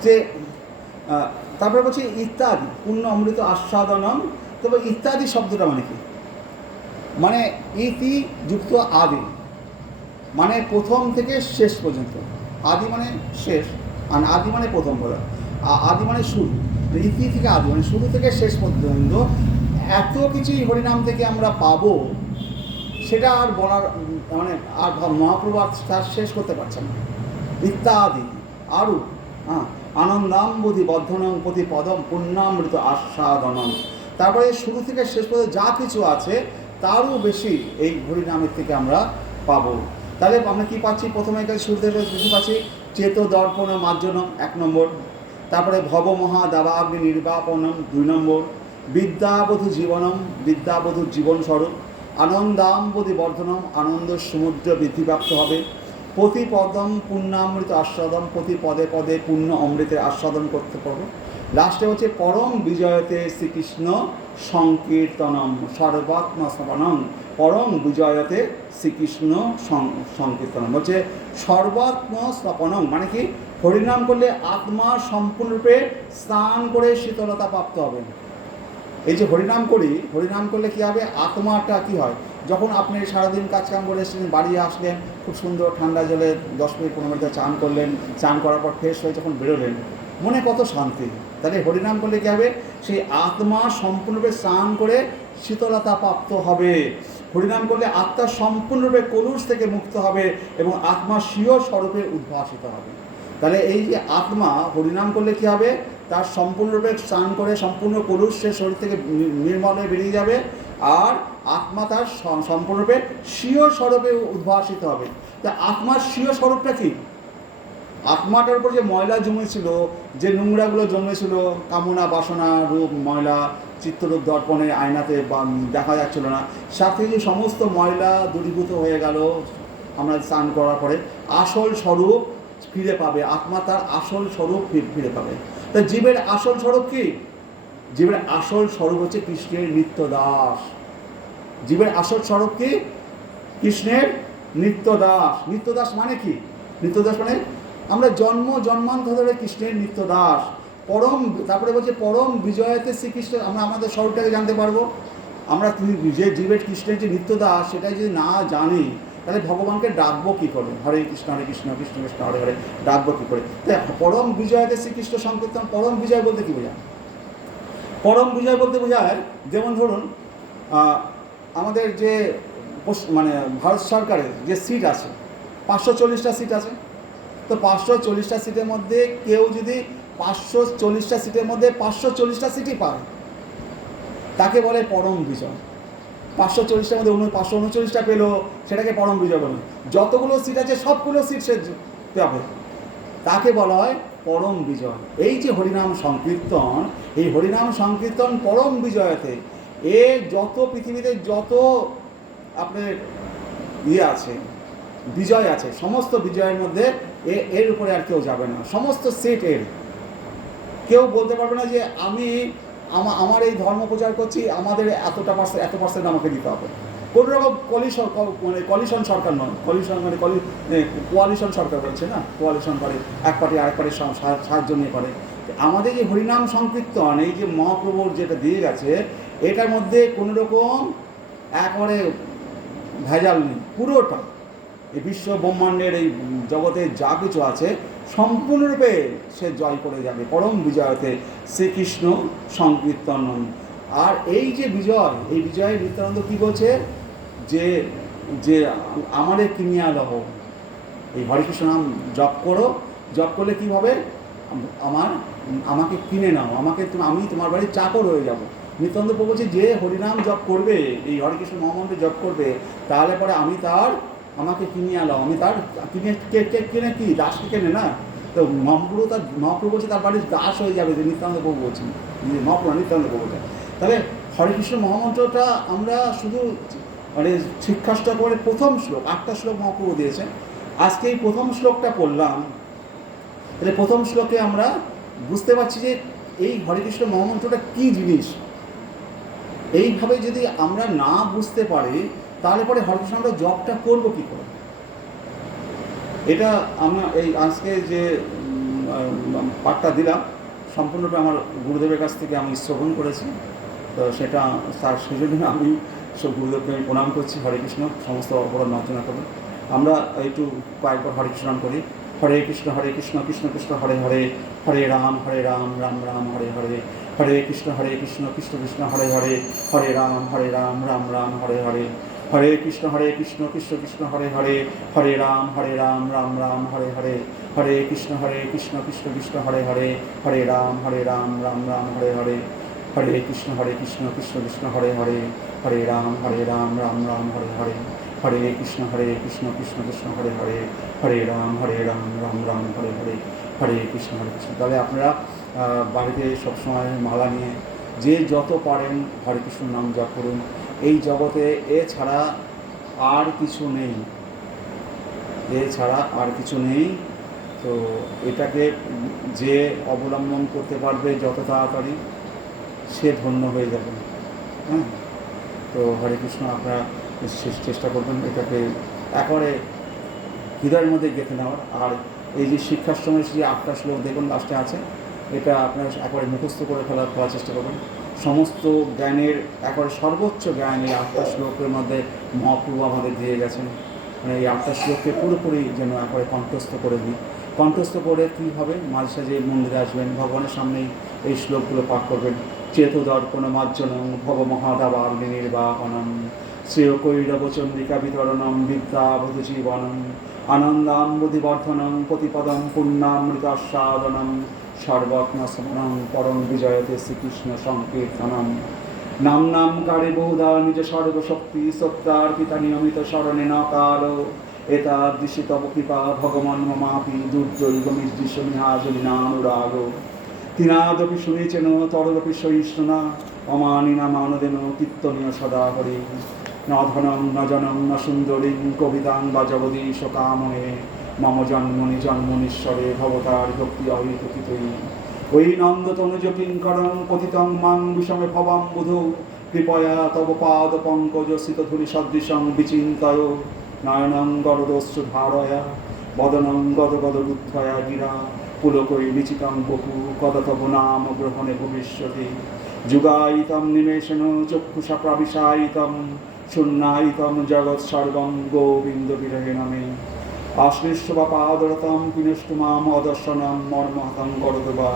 যে তারপরে বলছি ইত্যাদি পূর্ণ অমৃত আস্বাদনম। তবে ইত্যাদি শব্দটা মানে কি? মানে ইতি যুক্ত আদি, মানে প্রথম থেকে শেষ পর্যন্ত। আদি মানে শেষ, আর আদি মানে প্রথম বলা, আদি মানে শুরু। ইতি থেকে আদি মানে শুরু থেকে শেষ পর্যন্ত এত কিছুই হরিনাম থেকে আমরা পাবো, সেটা আর বলার মানে আর মহাপ্রভু আর তার শেষ করতে পারছেন না। ইত্যাদি আরও আনন্দাম্বুধি বর্ধনম প্রতিপদম পুণ্যামৃত আস্বাদনম। তারপরে শুরু থেকে শেষ পর্যন্ত যা কিছু আছে তারও বেশি এই হরিনামের থেকে আমরা পাবো। তাহলে আমরা কী পাচ্ছি? প্রথমে এখানে শুরু থেকে বেশি পাচ্ছি চেত দর্পণ মার্জনম 1 নম্বর, তারপরে ভব মহা দাবাগ্নি নির্বাপনম 2 নম্বর, বিদ্যাবধূ জীবনম, বিদ্যাবধূর জীবনস্বরূপ, আনন্দাম্বুধি বর্ধনম, আনন্দ সমুদ্র বৃদ্ধিপ্রাপ্ত হবে, প্রতিপদম পুণ্যামৃত আস্বাদন, প্রতি পদে পদে পুণ্য অমৃতের আস্বাদন করতে পারবো। লাস্টে হচ্ছে পরম বিজয়তে শ্রীকৃষ্ণ সংকীর্তনম সর্বাত্মস্থাপনম, পরম বিজয়তে শ্রীকৃষ্ণ সংকীর্তনম হচ্ছে সর্বাত্মস্থাপনম, মানে কি হরিনাম করলে আত্মা সম্পূর্ণরূপে স্নান করে শীতলতা প্রাপ্ত হবে। এই যে হরিনাম করি, হরিনাম করলে কী হবে? আত্মাটা কী হয়, যখন আপনি সারাদিন কাজকাম করে এসেছেন, বাড়ি আসলেন, খুব সুন্দর ঠান্ডা জলে 10 মিনিট 15 মিনিট চান করলেন, চান করার পর ফ্রেশ হয়ে যখন বেরোলেন, মনে কত শান্তি। তাহলে হরিনাম করলে কী হবে? সেই আত্মা সম্পূর্ণরূপে স্নান করে শীতলতা প্রাপ্ত হবে। হরিনাম করলে আত্মা সম্পূর্ণরূপে কলুষ থেকে মুক্ত হবে এবং আত্মা স্বীয় স্বরূপে উদ্ভাসিত হবে। তাহলে এই যে আত্মা হরিনাম করলে কী হবে? তার সম্পূর্ণরূপে স্নান করে সম্পূর্ণ কলুষ সে শরীর থেকে নির্মল হয়ে বেরিয়ে যাবে, আর আত্মা তার সম্পূর্ণরূপে স্বীয় স্বরূপে উদ্ভাসিত হবে। তা আত্মার স্বীয় স্বরূপটা কি? আত্মাটার উপর যে ময়লা জমেছিল, যে নোংরাগুলো জমেছিল, কামনা বাসনা রূপ ময়লা, চিত্তরূপ দর্পণে আয়নাতে দেখা যাচ্ছিল না, সাথে যে সমস্ত ময়লা দূরীভূত হয়ে গেল আমরা স্নান করার পরে, আসল স্বরূপ ফিরে পাবে। আত্মা তার আসল স্বরূপ ফিরে পাবে। তা জীবের আসল স্বরূপ কি? জীবের আসল স্বরূপ হচ্ছে কৃষ্ণের নিত্য দাস। জীবের আসল স্বরূপ কি? কৃষ্ণের নিত্য দাস। নিত্য দাস মানে কি? নিত্য দাস মানে আমরা জন্মান্তর ধরে কৃষ্ণের নিত্য দাস। তারপরে বলছে পরম বিজয়তে শ্রীকৃষ্ণ, আমরা আমাদের স্বরূপটাকে জানতে পারবো। আমরা যে জীবের কৃষ্ণের যে নিত্যদাস সেটাই যদি না জানি, তাহলে ভগবানকে ডাকবো কী করে? হরে কৃষ্ণ কৃষ্ণ কৃষ্ণ হরে হরে ডাকবো কী করে? তাই পরম বিজয়তে শ্রীকৃষ্ণ সংকীর্তন, পরম বিজয় বলতে কী বোঝায়? পরম বিজয় বলতে বোঝায়, যেমন ধরুন আমাদের যে মানে ভারত সরকারের যে সিট আছে 540টা সিট আছে, তো 540টা সিটের মধ্যে কেউ যদি 540টা সিটের মধ্যে 540টা সিটই পায়, তাকে বলে পরম বিজয়। 540টার মধ্যে 539টা পেলো, সেটাকে পরম বিজয় বলে। যতগুলো সিট আছে সবগুলো সিট সে পাবে, তাকে বলা হয় পরম বিজয়। এই যে হরিনাম সংকীর্তন, এই হরিনাম সংকীর্তন পরম বিজয়তে, এ যত পৃথিবীতে যত আপনার আছে, বিজয় আছে, সমস্ত বিজয়ের মধ্যে এর উপরে আর কেউ যাবে না। সমস্ত সিট এর, কেউ বলতে পারবে না যে আমি আমার এই ধর্ম প্রচার করছি, আমাদের এত পার্সেন্ট আমাকে দিতে হবে। কোনো রকম কলিশন সরকার নয়, কোয়ালিশন সরকার বলছে না, কোয়ালিশন করে, এক পার্টি আরেক পার্টির সাহায্য নিয়ে করে। আমাদের যে হরিনাম সংকীর্তন, এই যে মহাপ্রভুর যেটা দিয়ে গেছে, এটার মধ্যে কোনো রকম একেবারে ভেজাল নেই। পুরোটা এই বিশ্ব ব্রহ্মাণ্ডের এই জগতে যা কিছু আছে সম্পূর্ণরূপে সে জয় করে যাবে পরম বিজয়তে শ্রীকৃষ্ণ সংকীর্তন। আর এই যে বিজয়, এই বিজয়ে নিত্যানন্দ কী বলছে, যে যে আমারে কিনিয়া লহ, এই হরেকৃষ্ণ নাম জপ করো, জপ করলে কী হবে, আমাকে কিনে নাও, আমি তোমার বাড়ির চাকর হয়ে যাব। নিত্যানন্দ প্রভু বলছে যে হরিনাম জপ করবে, এই হরেকৃষ্ণ মহামন্ত্রে জপ করবে, তাহলে পরে আমাকে কিনিয়া লও, আমি তার কিনে কি দাসকে কেনে না, তো মহাপ্রভু বলছে তার বাড়ির দাস হয়ে যাবে, যে নিত্যানন্দ প্রভু বলছেন, মহাপ্রভু নিত্যানন্দ প্রভু বলছেন। তাহলে হরেকৃষ্ণ মহামন্ত্রটা আমরা শুধু মানে শিক্ষাষ্টকের প্রথম শ্লোক, 8টা শ্লোক মহাপ্রভু দিয়েছেন। আজকে এই প্রথম শ্লোকটা পড়লাম, তাহলে প্রথম শ্লোকে আমরা বুঝতে পারছি যে এই হরেকৃষ্ণ মহামন্ত্রটা কী জিনিস। এইভাবে যদি আমরা না বুঝতে পারি, তাহলে পরে হরেকৃষ্ণ আমরা জপটা করবো কী করে? এটা আমরা এই আজকে যে পাঠটা দিলাম, সম্পূর্ণরূপে আমার গুরুদেবের কাছ থেকে আমি শ্রবণ করেছি, তো সেটা তার সেজন্য আমি সব গুরুদেবকে আমি প্রণাম করছি। হরে কৃষ্ণ, সমস্ত অপরাধ মার্জনা করুন। আমরা একটু কয়েকবার হরে কৃষ্ণ নাম করি। হরে কৃষ্ণ কৃষ্ণ কৃষ্ণ হরে হরে, হরে রাম রাম রাম হরে হরে, হরে কৃষ্ণ কৃষ্ণ কৃষ্ণ হরে হরে, হরে রাম রাম হরে হরে, হরে কৃষ্ণ কৃষ্ণ কৃষ্ণ হরে হরে, হরে রাম রাম রাম হরে হরে, হরে কৃষ্ণ কৃষ্ণ কৃষ্ণ হরে হরে, হরে রাম রাম রাম হরে হরে, হরে কৃষ্ণ কৃষ্ণ কৃষ্ণ হরে হরে, হরে রাম রাম রাম হরে হরে, হরে কৃষ্ণ কৃষ্ণ কৃষ্ণ হরে হরে, হরে রাম রাম রাম হরে হরে, হরে কৃষ্ণ কৃষ্ণ। তাহলে আপনারা বাড়িতে সবসময় মালা নিয়ে যে যত পারেন হরে কৃষ্ণ নাম জপ করুন। এই জগতে এছাড়া আর কিছু নেই, তো এটাকে যে অবলম্বন করতে পারবে যত তাড়াতাড়ি, সে ধন্য হয়ে যাবে। হ্যাঁ, তো হরে কৃষ্ণ আপনারা চেষ্টা করবেন এটাকে একেবারে হৃদয়ের মধ্যে গেঁথে নেওয়ার। আর এই যে শিক্ষাশ্রমের যে 8টা শ্লোক দেখুন লাস্টে আছে, এটা আপনারা একেবারে মুখস্থ করে ফেলার চেষ্টা করবেন। সমস্ত জ্ঞানের একেবারে সর্বোচ্চ জ্ঞান এই 8টা শ্লোকের মধ্যে মহাপ্রভু আমাদের দিয়ে গেছেন। মানে এই 8টা শ্লোককে পুরোপুরি যেন একেবারে কণ্ঠস্থ করে দিই। কণ্ঠস্থ করে কী হবে, মাঝে সাঝে মন্দিরে আসবেন, ভগবানের সামনেই এই শ্লোকগুলো পাঠ করবেন। চেতদর্পণ মার্জনম ভব মহাদাবাগ্নি নির্বাপনম, শ্রেয়কৈরবচন্দ্রিকা বিতরণম বিদ্যাবধূ জীবনম, আনন্দাম্বুধিবর্ধনম প্রতিপদম পুণ্যামৃতাস্বাদনম, সর্বত্মস্মরণং পরম বিজয়তে শ্রীকৃষ্ণ সংকীর্তনম। নাম কারে বহুধা নিজ সর্বশক্তি সত্যার্পিতা নিয়মিত স্মরণে ন কাল, এতাদৃশি তব কৃপা ভগবান মমাপি দুর্জৈগমিদৃশ্য নিহাজলিনানুরাগ, তিনাদপি শুনেছেন তরদপি সহিষ্ণুনা, অমানিনা মানদেন কীর্তনীয় সদা হরি, ন ধনম ন জনম ন সুন্দরীং কবিতাং বা জগদীশ কামনে, মম জন্মনীশ্বরে ভবতার ভক্তি অহিতকিতই, ওই নন্দতনুজ কিঙ্করং পতিতং মাং বিষমে ভবম বুধৌ, কৃপয়া তব পাদ পঙ্কজ সিতধুলি সদৃশং বিচিন্তয়, নয়নং গরদস্যু ধারয়া বদনং গদ গদ বুদ্ধয়া গিরা পুলকৈ নিচিতং বপু কদ তব নাম গ্রহণে ভবিষ্যতি যুগায়িতম নিমেষণ চক্ষুষা প্রাবিশায়িতম শূন্যায়িতম জগৎ সর্বং গোবিন্দ বিরহে নামে আশ্লিষ্ট বা পাদরতম বিনষ্টু মাম অদর্শনম মর্মহতং করদবা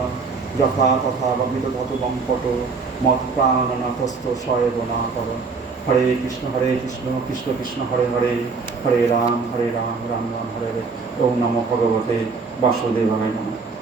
যথা তথা বা বিদধত বঙ্কট মত প্রাণনাথস্থ সয়েবনা কর। হরে কৃষ্ণ কৃষ্ণ কৃষ্ণ হরে হরে হরে রাম রাম রাম হরে হরে। ওম নমো ভগবতে বাসুদেবায় নমঃ।